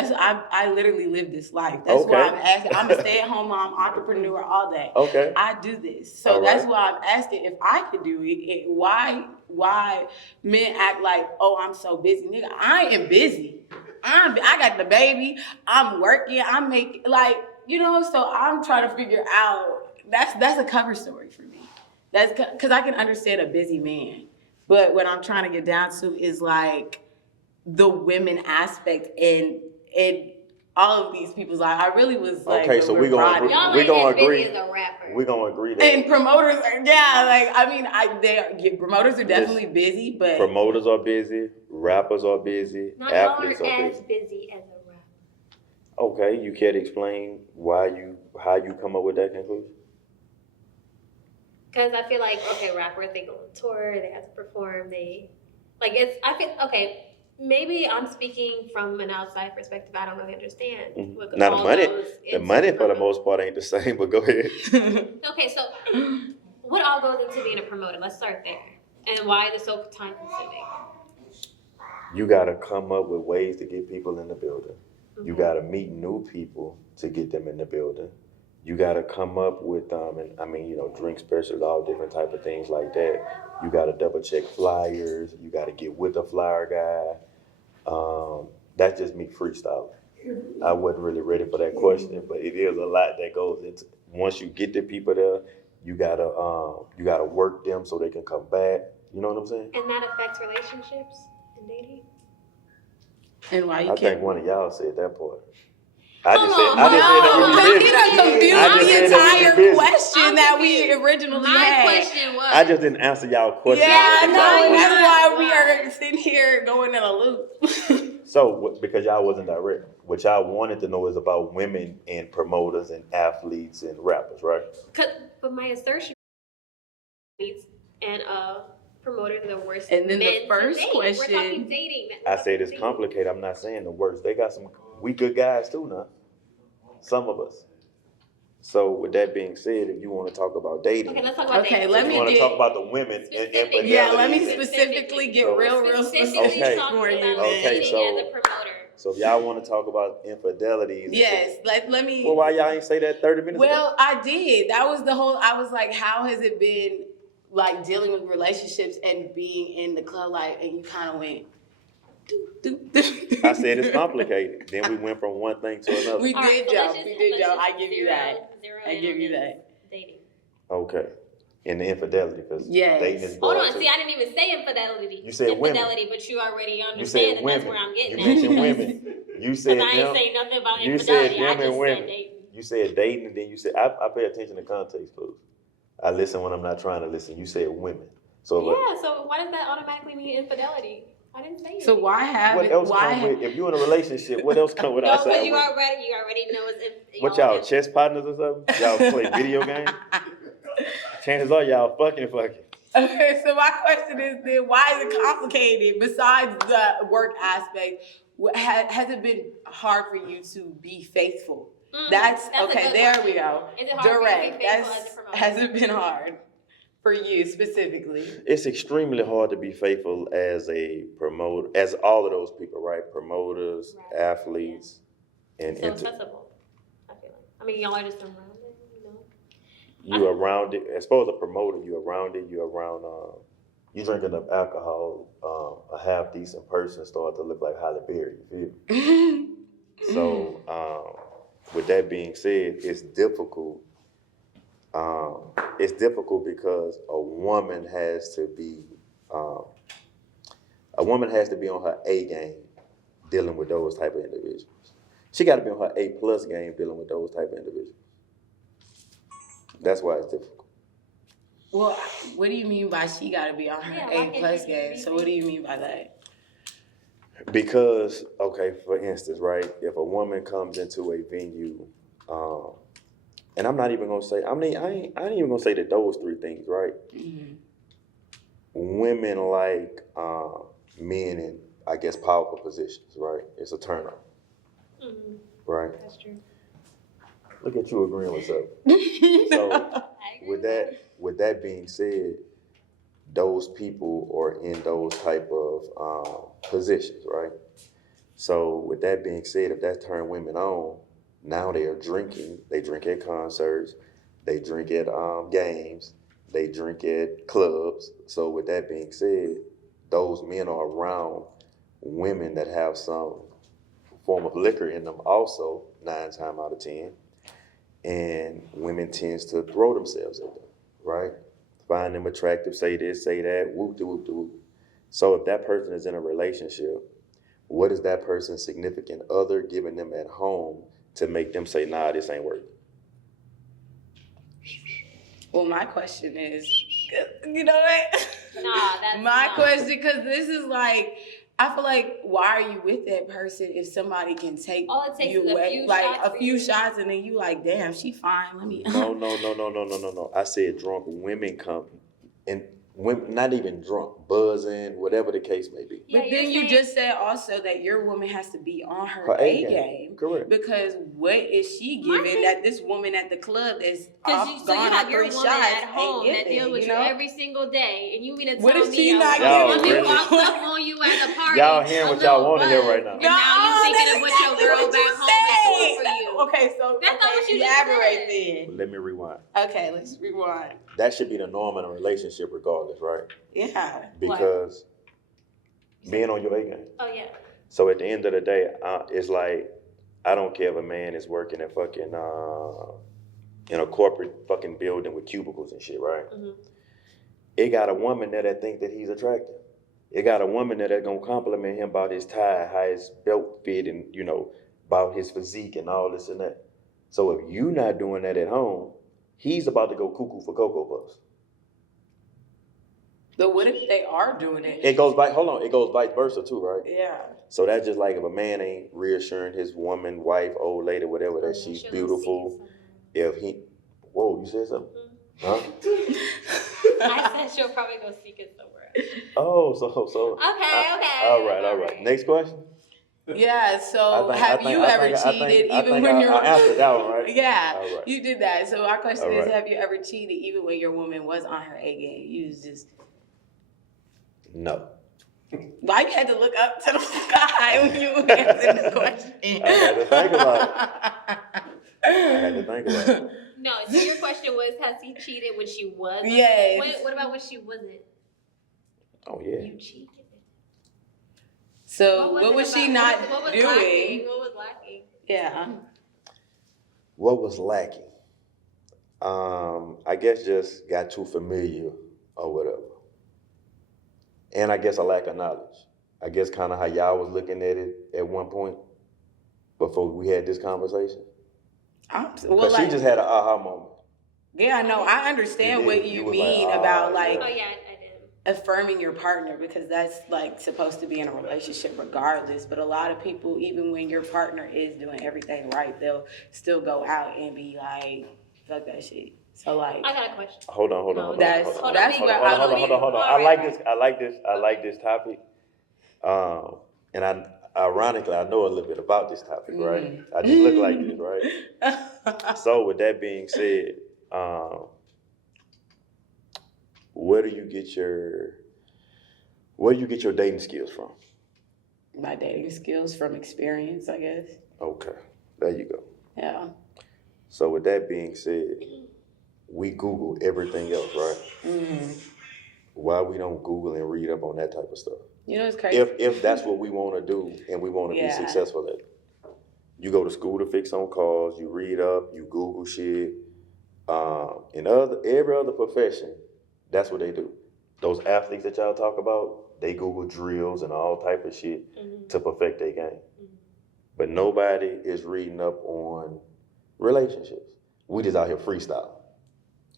I literally live this life. That's why I'm asking. I'm a stay-at-home mom, entrepreneur, all that. Okay. I do this. So All that's right. why I'm asking if I could do it. Why men act like, oh, I'm so busy. Nigga, I am busy. I got the baby. I'm working. I'm making so I'm trying to figure out that's a cover story for me. That's because I can understand a busy man. But what I'm trying to get down to is like the women aspect and all of these people's life. I really was like, Okay, so we're gonna agree. Y'all We're ain't gonna as busy agree. as a rapper. We're gonna agree that and promoters promoters are definitely busy, but promoters are busy, rappers are busy, Not y'all athletes aren't are as busy. busy as a rapper. Okay, you care to explain how you come up with that conclusion? Because I feel like, okay, rappers, they go on tour, they have to perform, maybe I'm speaking from an outside perspective. I don't really understand. What Now all the money, goes the into money for the promoting. most part ain't the same. But go ahead. Okay, so what all goes into being a promoter? Let's start there. And why is it so time consuming? You gotta come up with ways to get people in the building. You gotta meet new people to get them in the building. You gotta come up with drink specials, all different type of things like that. You gotta double check flyers. You gotta get with a flyer guy. That's just me freestyling. I wasn't really ready for that question, but it is a lot that goes into. Once you get the people there, you gotta work them so they can come back. You know what I'm saying? And that affects relationships and dating? and why you I can't think one of y'all said that part. I just said Hold that on, we No, be because he busy. done confused I just the said that we entire busy. question I'm that we confused. originally My had. question was. I just didn't answer y'all question. Yeah, I What know, y'all and wanted. that's why we Why? are sitting here going in a loop. So, because y'all wasn't direct, what y'all wanted to know is about women and promoters and athletes and rappers, right? But my assertion is, and promoters are the worst. And then the men to first date. question- We're talking dating. I said it's complicated. I'm not saying the worst. They got some, we good guys too now. Some of us. So with that being said, if you want to talk about dating, Okay, let's talk about Okay, dating. let if me you want to get- talk about the women and Specifically. infidelity. Yeah, let me and- specifically get So- real Specifically specific talking for you. about man. Okay, dating so- as a promoter. So if y'all want to talk about infidelities. Yes, let me. Well, why y'all ain't say that 30 minutes ago? Well, I did. That was the whole. I was like, how has it been like dealing with relationships and being in the club life? And you kind of went. I said it's complicated. Then we went from one thing to another. We All right, did so let's jump. just- We did let's jump. just I give you zero- that. zero I in give on you this that. Dating. Okay. And the infidelity, because Yes. dating is Hold broad on. too. See, I didn't even say infidelity. You said women. infidelity, but you already You understand said that women. that's where I'm getting You at. mentioned women. You said Because I ain't them. saying nothing about You said infidelity. I them just and said women. dating. You said dating, and then you said I pay attention to context, please. I listen when I'm not trying to listen. You said women. So Yeah, so why does that automatically mean infidelity? I didn't say it. So why have what it? else Why come with? If you in a relationship, what else come with No, outside but you women? already know it's What y'all, chess partners or something? Y'all play video games? Chances are y'all fucking. Okay, so my question is then why is it complicated besides the work aspect? Has it been hard for you to be faithful? That's a okay. good There question. we go. Is it hard for you to Direct. be faithful as a That's promoter? has it been hard for you specifically? It's extremely hard to be faithful as a promoter, as all of those people, right? Promoters, Right. athletes, and So accessible, I feel like. I mean, y'all are just around it, you know? you around it. As far as a promoter, you around it. You around. You drink enough alcohol, a half decent person start to look like Halle Berry. You feel me? So, with that being said, it's difficult. It's difficult because a woman has to be on her A game dealing with those type of individuals. She got to be on her A+ game dealing with those type of individuals. That's why it's difficult. Well, what do you mean by she got to be on her Yeah, A why can't plus she game? be So what do you mean by that? Because, okay, for instance, right, if a woman comes into a venue, and I'm not even gonna say, I ain't even gonna say that those three things, right? Mm-hmm. Women like men in, I guess, powerful positions, right? It's a turn on, right? That's true. Look at you agreeing with that. So, I agree with that being said, those people are in those type of positions, right? So with that being said, if that turn women on, now they are drinking. They drink at concerts, they drink at games, they drink at clubs. So with that being said, those men are around women that have some form of liquor in them also, 9 times out of 10. And women tends to throw themselves at them, right? Find them attractive, say this, say that, whoop de whoop de whoop. So if that person is in a relationship, what is that person's significant other giving them at home to make them say, nah, this ain't working? Well, my question is, you know what? Nah, that's my not. question, because this is like, I feel like, why are you with that person if somebody can take All it takes you is a away, few like shots a for few you. shots, and then you like, damn, she fine. Let me. No. I said drunk women come, and women, not even drunk, buzzing, whatever the case may be. Yeah, But you're then you saying- just said also that your woman has to be on her, Her A A game. game. Correct. Because what is she My giving thing- that this woman at the club is Cause off, so you gone have off your 3 woman shots at home ain't that giving, deals with you you know? every single day, and you mean to What tell is me she a not Y'all woman really- walks up on you at a party, Y'all hearing a what y'all little wanna hear buzz, right now. and now you thinking of what your girl back home is doing for you. Okay, so That's not what you just elaborate said. then. Let me rewind. Okay, let's rewind. That should be the norm in a relationship regardless, right? Yeah. Because being on your A game. Oh yeah. So at the end of the day, it's like, I don't care if a man is working at fucking, in a corporate fucking building with cubicles and shit, right? Mhm. It got a woman there that think that he's attractive. It got a woman there that gonna compliment him about his tie, how his belt fit, and, you know, about his physique and all this and that. So if you not doing that at home, he's about to go cuckoo for Cocoa Puffs. But what if they are doing it? It goes vice versa too, right? Yeah. So that's just like if a man ain't reassuring his woman, wife, old lady, whatever, that she's beautiful. If he, whoa, you said something? Huh? I said she'll probably go seek it somewhere else. Oh, so. Okay. All right. Next question. Yeah, so have you ever cheated even when you're... I answered that one, right? Yeah, All right. you did that. So our question All is, right. have you ever cheated even when your woman was on her A game? You was just... No. Why you had to look up to the sky when you were answering the question? I had to think about it. No, so your question was, has he cheated when she was? Yes. What about when she wasn't? Oh, yeah. You cheated. So what was she not what was doing? Lacking? What was lacking? Yeah. What was lacking? I guess just got too familiar or whatever. And I guess a lack of knowledge. I guess kind of how y'all was looking at it at one point before we had this conversation. Because she just had an aha moment. Yeah, no, I understand You what did. you You was mean like, about oh, like Oh yeah, I did. affirming your partner, because that's like supposed to be in a relationship regardless. But a lot of people, even when your partner is doing everything right, they'll still go out and be like, fuck that shit. So like, I got a question. Hold on. That's Hold on. what I like this topic. And ironically, I know a little bit about this topic, right? I just look like this, right? So with that being said, where do you get your dating skills from? My dating skills from experience, I guess. Okay, there you go. Yeah. So with that being said, we Google everything else, right? Mm-hmm. Why we don't Google and read up on that type of stuff? You know, it's crazy. If that's what we want to do and we want to be successful at it. You go to school to fix on cars, you read up, you Google shit. In every other profession, that's what they do. Those athletes that y'all talk about, they Google drills and all type of shit to perfect their game. But nobody is reading up on relationships. We just out here freestyle.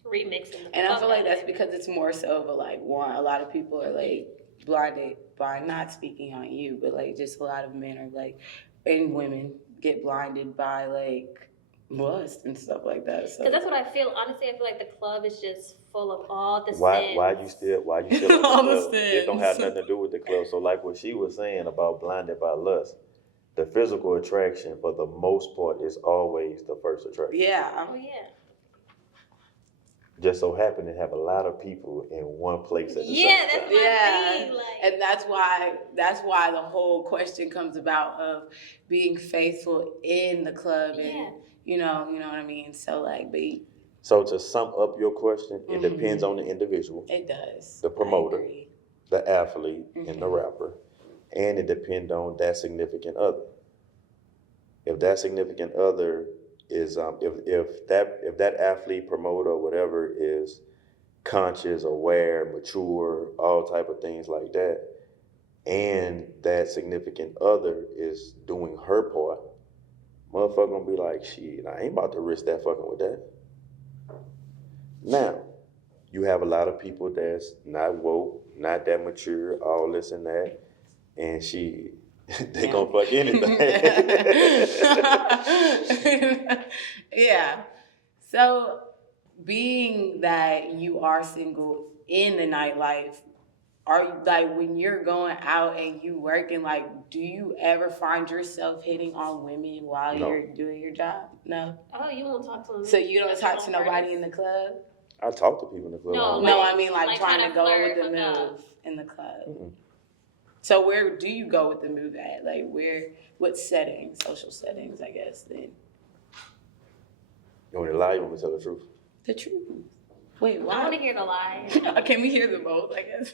Remixing. And I feel like that's because it's more so of a like one. A lot of people are like blinded by not speaking on you, but like just a lot of men are like, and women get blinded by like lust and stuff like that. So because that's what I feel. Honestly, I feel like the club is just full of all the Why you still at the All the club? It don't have nothing to do with the club. So like what she was saying about blinded by lust, the physical attraction for the most part is always the first attraction. yeah. Oh yeah. Just so happen to have a lot of people in one place at the same That's time. my thing. Like, And that's why the whole question comes about of being faithful in the club and you know what I mean. So like So to sum up your question, it depends on the individual. It does. The promoter, the athlete, and the rapper, and it depends on that significant other. If that significant other is if that athlete, promoter, or whatever is conscious, aware, mature, all type of things like that, and that significant other is doing her part, motherfucker gonna be like, shit, I ain't about to risk that fucking with that. Now, you have a lot of people that's not woke, not that mature, all this and that, and they gonna fuck anything. Yeah. So being that you are single in the nightlife, are you like when you're going out and you working, like do you ever find yourself hitting on women while you're doing your job? No. oh, you won't talk to them. So you don't talk to nobody in the club? I talk to people in the club. No, I mean like trying to go flirt, with the hook up. move in the club. So where do you go with the move at? Like what settings, social settings, I guess then? You want to lie? You want me to tell the truth? The truth. Wait, I why? want to hear the lie. Can we hear them both, I guess?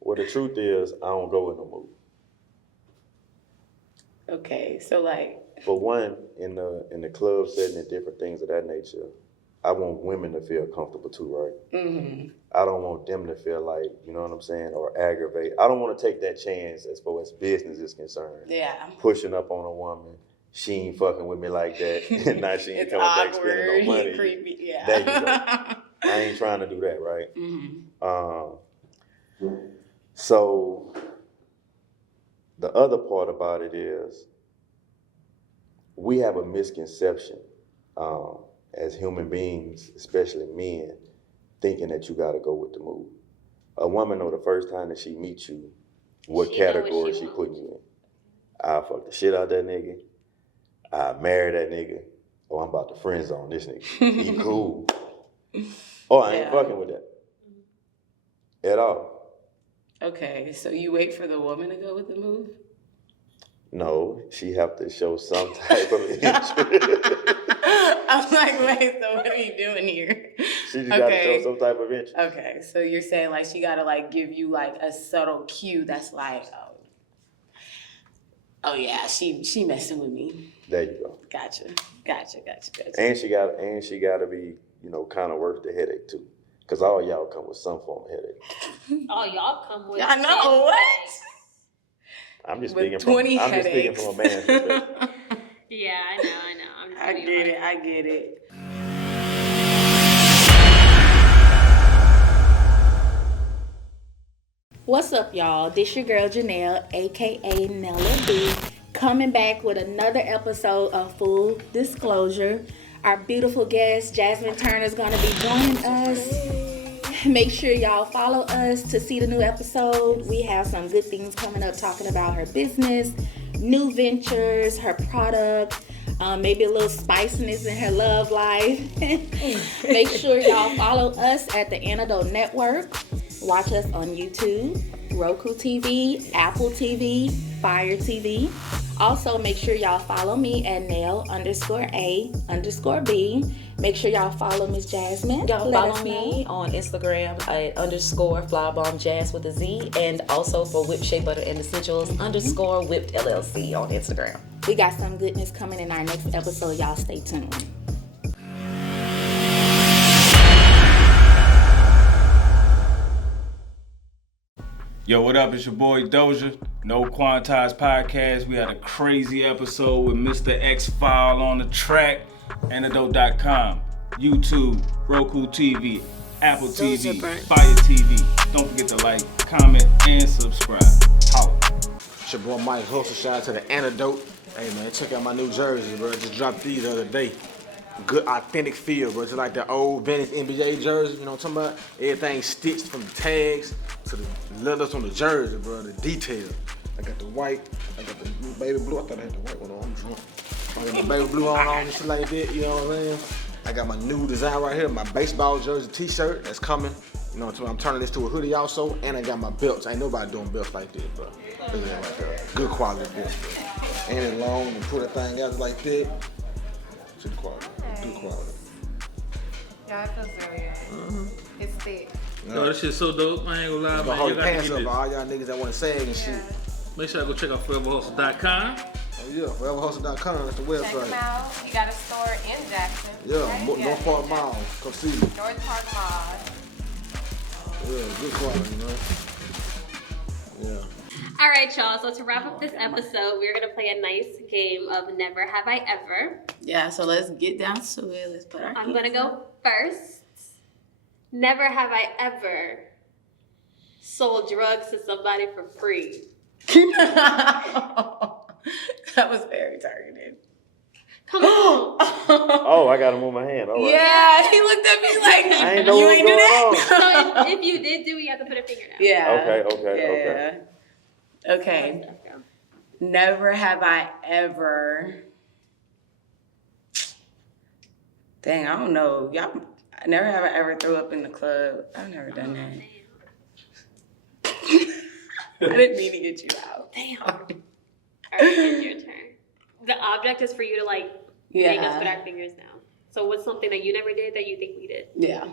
Well, the truth is, I don't go in the mood. Okay, so like... For one, in the club setting and different things of that nature, I want women to feel comfortable too, right? Mm-hmm. I don't want them to feel like, you know what I'm saying, or aggravate. I don't want to take that chance as far as business is concerned. Yeah. Pushing up on a woman she ain't fucking with me like that. And now she ain't It's coming back spending no awkward. money. Creepy. Yeah. There you go. I ain't trying to do that, right? So the other part about it is we have a misconception as human beings, especially men, thinking that you got to go with the mood. A woman know the first time that she meets you, what She know what category she she wants. putting you in. I fuck the shit out that nigga. I marry that nigga. Oh, I'm about to friend zone this nigga. He cool. Oh, I ain't fucking with that at all. Okay, so you wait for the woman to go with the move? No, she have to show some type of interest. I'm like, wait, so what are you doing here? She just got to show some type of interest. Okay, so you're saying like she gotta like give you like a subtle cue that's like, oh yeah, she messing with me. There you go. Gotcha. And she got to be, kind of worth the headache too, because all y'all come with some form of headache. Oh, y'all come with. I know what? I'm just With speaking 20 from a man's headaches. perspective. Yeah, I know. I'm just I get it. What's up, y'all? This your girl Janelle, aka Nella B, coming back with another episode of Full Disclosure. Our beautiful guest Jasmine Turner is gonna be joining us. Make sure y'all follow us to see the new episode. We have some good things coming up, talking about her business, new ventures, her product, maybe a little spiciness in her love life. Make sure y'all follow us at the Antidote Network. Watch us on YouTube, Roku TV, Apple TV, Fire TV. Also, make sure y'all follow me at Nail_A_B. Make sure y'all follow Miss Jasmine. Y'all Let follow us me know. on Instagram at _FlyBombJazz with a Z, and also for Whipped Shea Butter and Essentials _Whipped LLC on Instagram. We got some goodness coming in our next episode. Y'all stay tuned. Yo, what up? It's your boy Doja. No Quantized Podcast. We had a crazy episode with Mr. X File on the track. Antidote.com, YouTube, Roku TV, Apple TV, Fire TV. Don't forget to like, comment, and subscribe. Holla. It's your boy Mike Hustle. Shout out to the Antidote. Hey man, check out my new jersey, bro. Just dropped these the other day. Good authentic feel, bro. Just like the old Venice NBA jersey, you know what I'm talking about? Everything stitched from the tags to the leathers on the jersey, bro. The detail. I got the white, I got the baby blue. I thought I had the white one on. I'm drunk. I got the baby blue on and shit like that, you know what I'm saying? I got my new design right here, my baseball jersey t-shirt that's coming. You know what I'm turning this to a hoodie also, and I got my belts. Ain't nobody doing belts like this, bro. Look at that right there. Good quality belts, bro. And it's long and pull that thing out like that. Good quality. Good quality. Yeah, it feels really good. It's thick. Yo, this shit's so dope. I ain't gonna lie, Gonna man. hold You your got to pants get up, this. all y'all niggas that wanna sag and shit. Make sure I go check out foreverhustle.com. Oh yeah, foreverhustle.com, that's the Check website. them out. You got a store in Jackson. Yeah, right? North Park Mall. Come see me. North Park Mall. Yeah, good quality, man. Yeah. All right, y'all. So to wrap up this episode, we're gonna play a nice game of Never Have I Ever. Yeah, so let's get down to it. Let's put our I'm gonna go first. Never have I ever sold drugs to somebody for free. That was very targeted. Come on. Oh, I gotta move my hand. All right. Yeah, he looked at me like, I ain't know you what ain't do was that? So if you did do it, you have to put a finger down. Yeah. Okay. Okay. Never have I ever. Dang, I don't know. Y'all, never have I ever threw up in the club. I've never done that. I didn't mean to get you out. Damn. All right, it's your turn. The object is for you to make us put our fingers down. So what's something that you never did that you think we did? Yeah.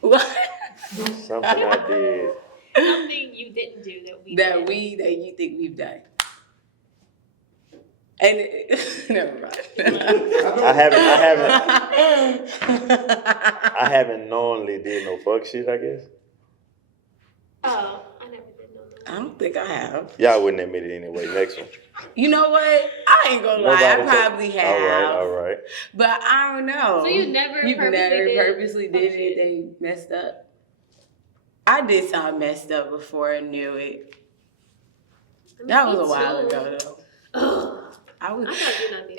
What? Something I did. Something you didn't do that we did. That you think we've done. And never mind. I haven't knowingly did no fuck shit, I guess. Oh, I never did know that. I don't think I have. Y'all wouldn't admit it anyway. Next one. You know what? I ain't gonna lie. I probably have. All right. But I don't know. So you never purposely did it? They messed up? I did something messed up before I knew it. That was a while ago, though. I was.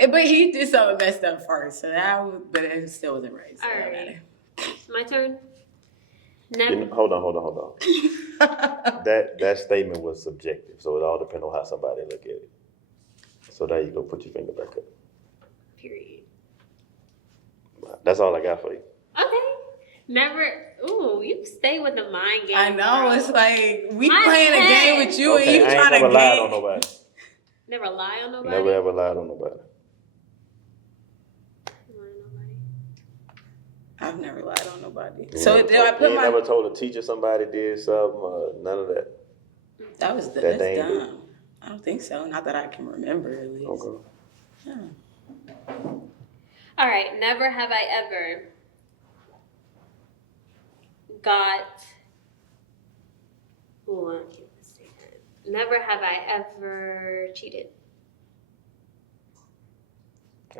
But he did something messed up first, so but it still wasn't right. So all right. My turn. Never. Hold on. That statement was subjective, so it all depends on how somebody look at it. So there you go. Put your finger back up. Period. That's all I got for you. Okay. Never. Ooh, you stay with the mind game. I know. Bro. It's like we playing a game with you, and you I trying ain't never to lied on nobody. Never lie on nobody. Never ever lied on nobody. I've never lied on nobody. You So did I put you my? never told a teacher somebody did something. None of that. That's That dumb. I don't think so. Not that I can remember, at least. Okay. Yeah. All right. Never have I ever got. Ooh, I can't say that. Never have I ever cheated.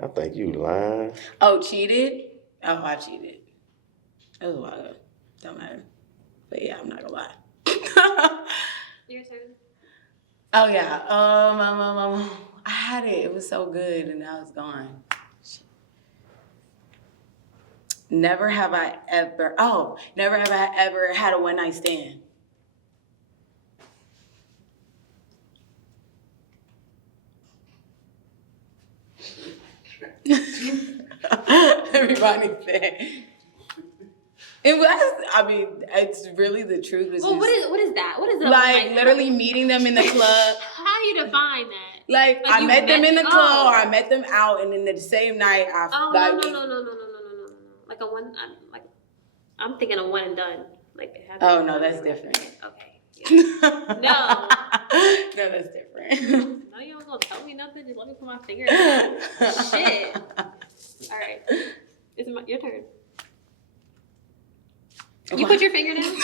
I think you lying. Oh, cheated? Oh, I cheated. That was a while ago. Don't matter. But yeah, I'm not gonna lie. Your turn. Oh yeah. I had it. It was so good, and now it's gone. Shit. Never have I ever had a one-night stand. Everybody said. It was. I mean, it's really the truth. Well, what is that? What is that? Like literally meeting them in the club. How you define that? Like I met them in the club, or I met them out, and then the same night I. Oh like, no. Like a one. I'm thinking a one and done. Like they have. Oh no, that's different. Okay. Yeah. No. No, that's different. No, you don't gonna tell me nothing. Just let me put my finger in. Shit. All right. It's your turn. You put your finger down?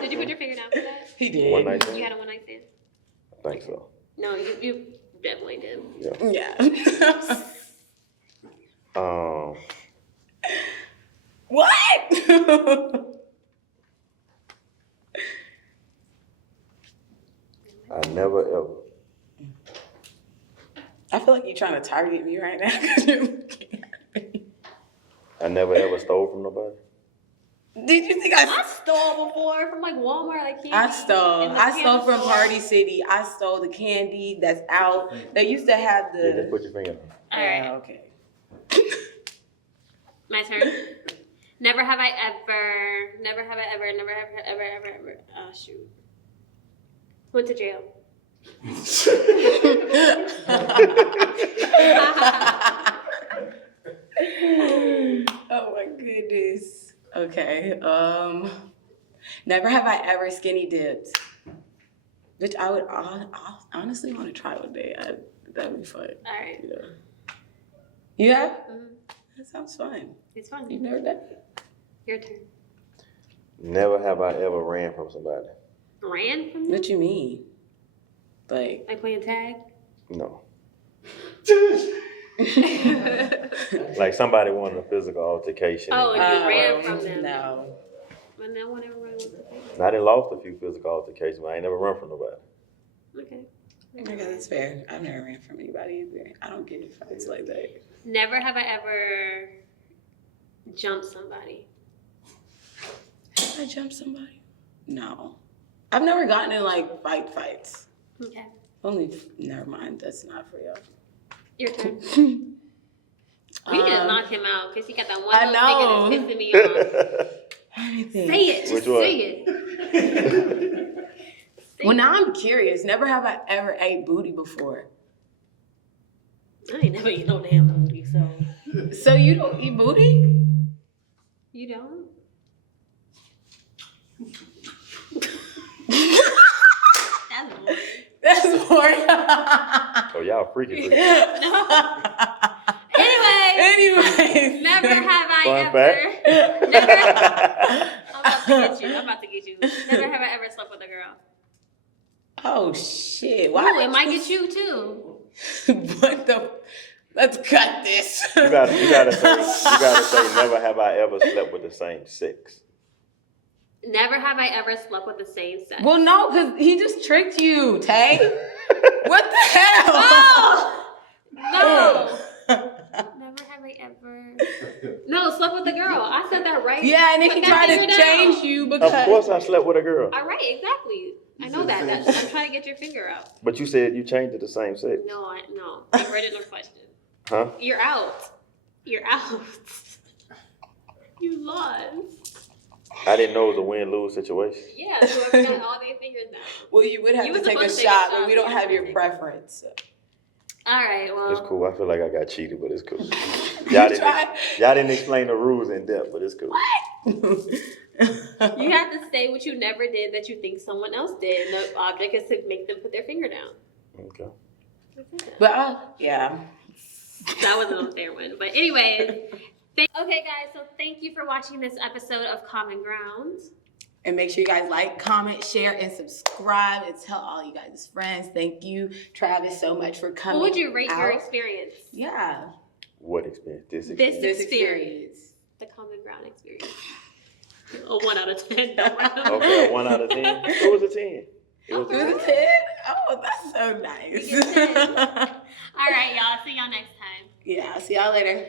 Did you put your finger down for that? He did. One night stand? You had a one night stand? I think so. No, you definitely did. Yeah. What? I never ever. I feel like you're trying to target me right now. I never ever stole from nobody. Did you think I stole before from like Walmart? Like I stole from Party City. I stole the candy that's out. They used to have the. Yeah, just put your finger down. All right. Okay. My turn. Never have I ever. Oh shoot. Went to jail. Oh my goodness. Okay. Never have I ever skinny dipped. Which I would honestly want to try one day. That would be fun. All right. Yeah. You have? Mm-hmm. That sounds fun. It's fun. You've never done it? Your turn. Never have I ever ran from somebody. Ran from you? What you mean? Like playing tag? No. Like somebody wanted a physical altercation. Oh, and you ran from them. No. But then whenever I was I done lost a few physical altercations, but I ain't never run from nobody. okay. Okay, that's fair. I've never ran from anybody either. I don't get fights like that. Never have I ever jumped somebody. Have I jumped somebody? No. I've never gotten in like fights. Okay. Never mind. That's not for y'all. Your turn. You just knocked him out because he got that one I little thing that's pissing me off. Say it. Which Just one? say it. Well, now I'm curious. Never have I ever ate booty before. I ain't never eat no damn booty, so. So you don't eat booty? You don't? That's boring. That's boring. Oh, y'all freaky. Anyway. Never have I Fun ever. fact. I'm about to get you. Never have I ever slept with a girl. Oh shit! Ooh, it might get you too. What the? Let's cut this. You gotta say, never have I ever slept with the same sex. Never have I ever slept with the same sex. Well, no, because he just tricked you, Tay. What the hell? No. Never have I ever. No, slept with a girl. I said that right. Yeah, and then Put he that tried to finger change down. you because. Of course I slept with a girl. All right, exactly. I know that. I'm trying to get your finger out. But you said you changed it to the same sex. No. You read it no question. Huh? You're out. You're out. You lost. I didn't know it was a win-lose situation. Yeah, whoever got all their fingers down. Well, you would have You to was take a supposed to shot, take a but we shot. don't have your preference. So. All right, well. It's cool. I feel like I got cheated, but it's cool. Tried. Y'all didn't explain the rules in depth, but it's cool. You have to say what you never did that you think someone else did. And the object is to make them put their finger down. Okay. But yeah. That was an unfair one. But anyways, okay guys, so thank you for watching this episode of Common Ground. And make sure you guys like, comment, share, and subscribe, and tell all you guys' friends. Thank you, Travis, so much for coming. What would you rate your out. experience? Yeah. What experience? This This experience. experience. The Common Ground experience. A 1 out of 10. Don't worry. Okay, a 1 out of 10. It was a 10. It was It was a 10? Oh, that's so nice. All right, y'all. See y'all next time. Yeah, see y'all later.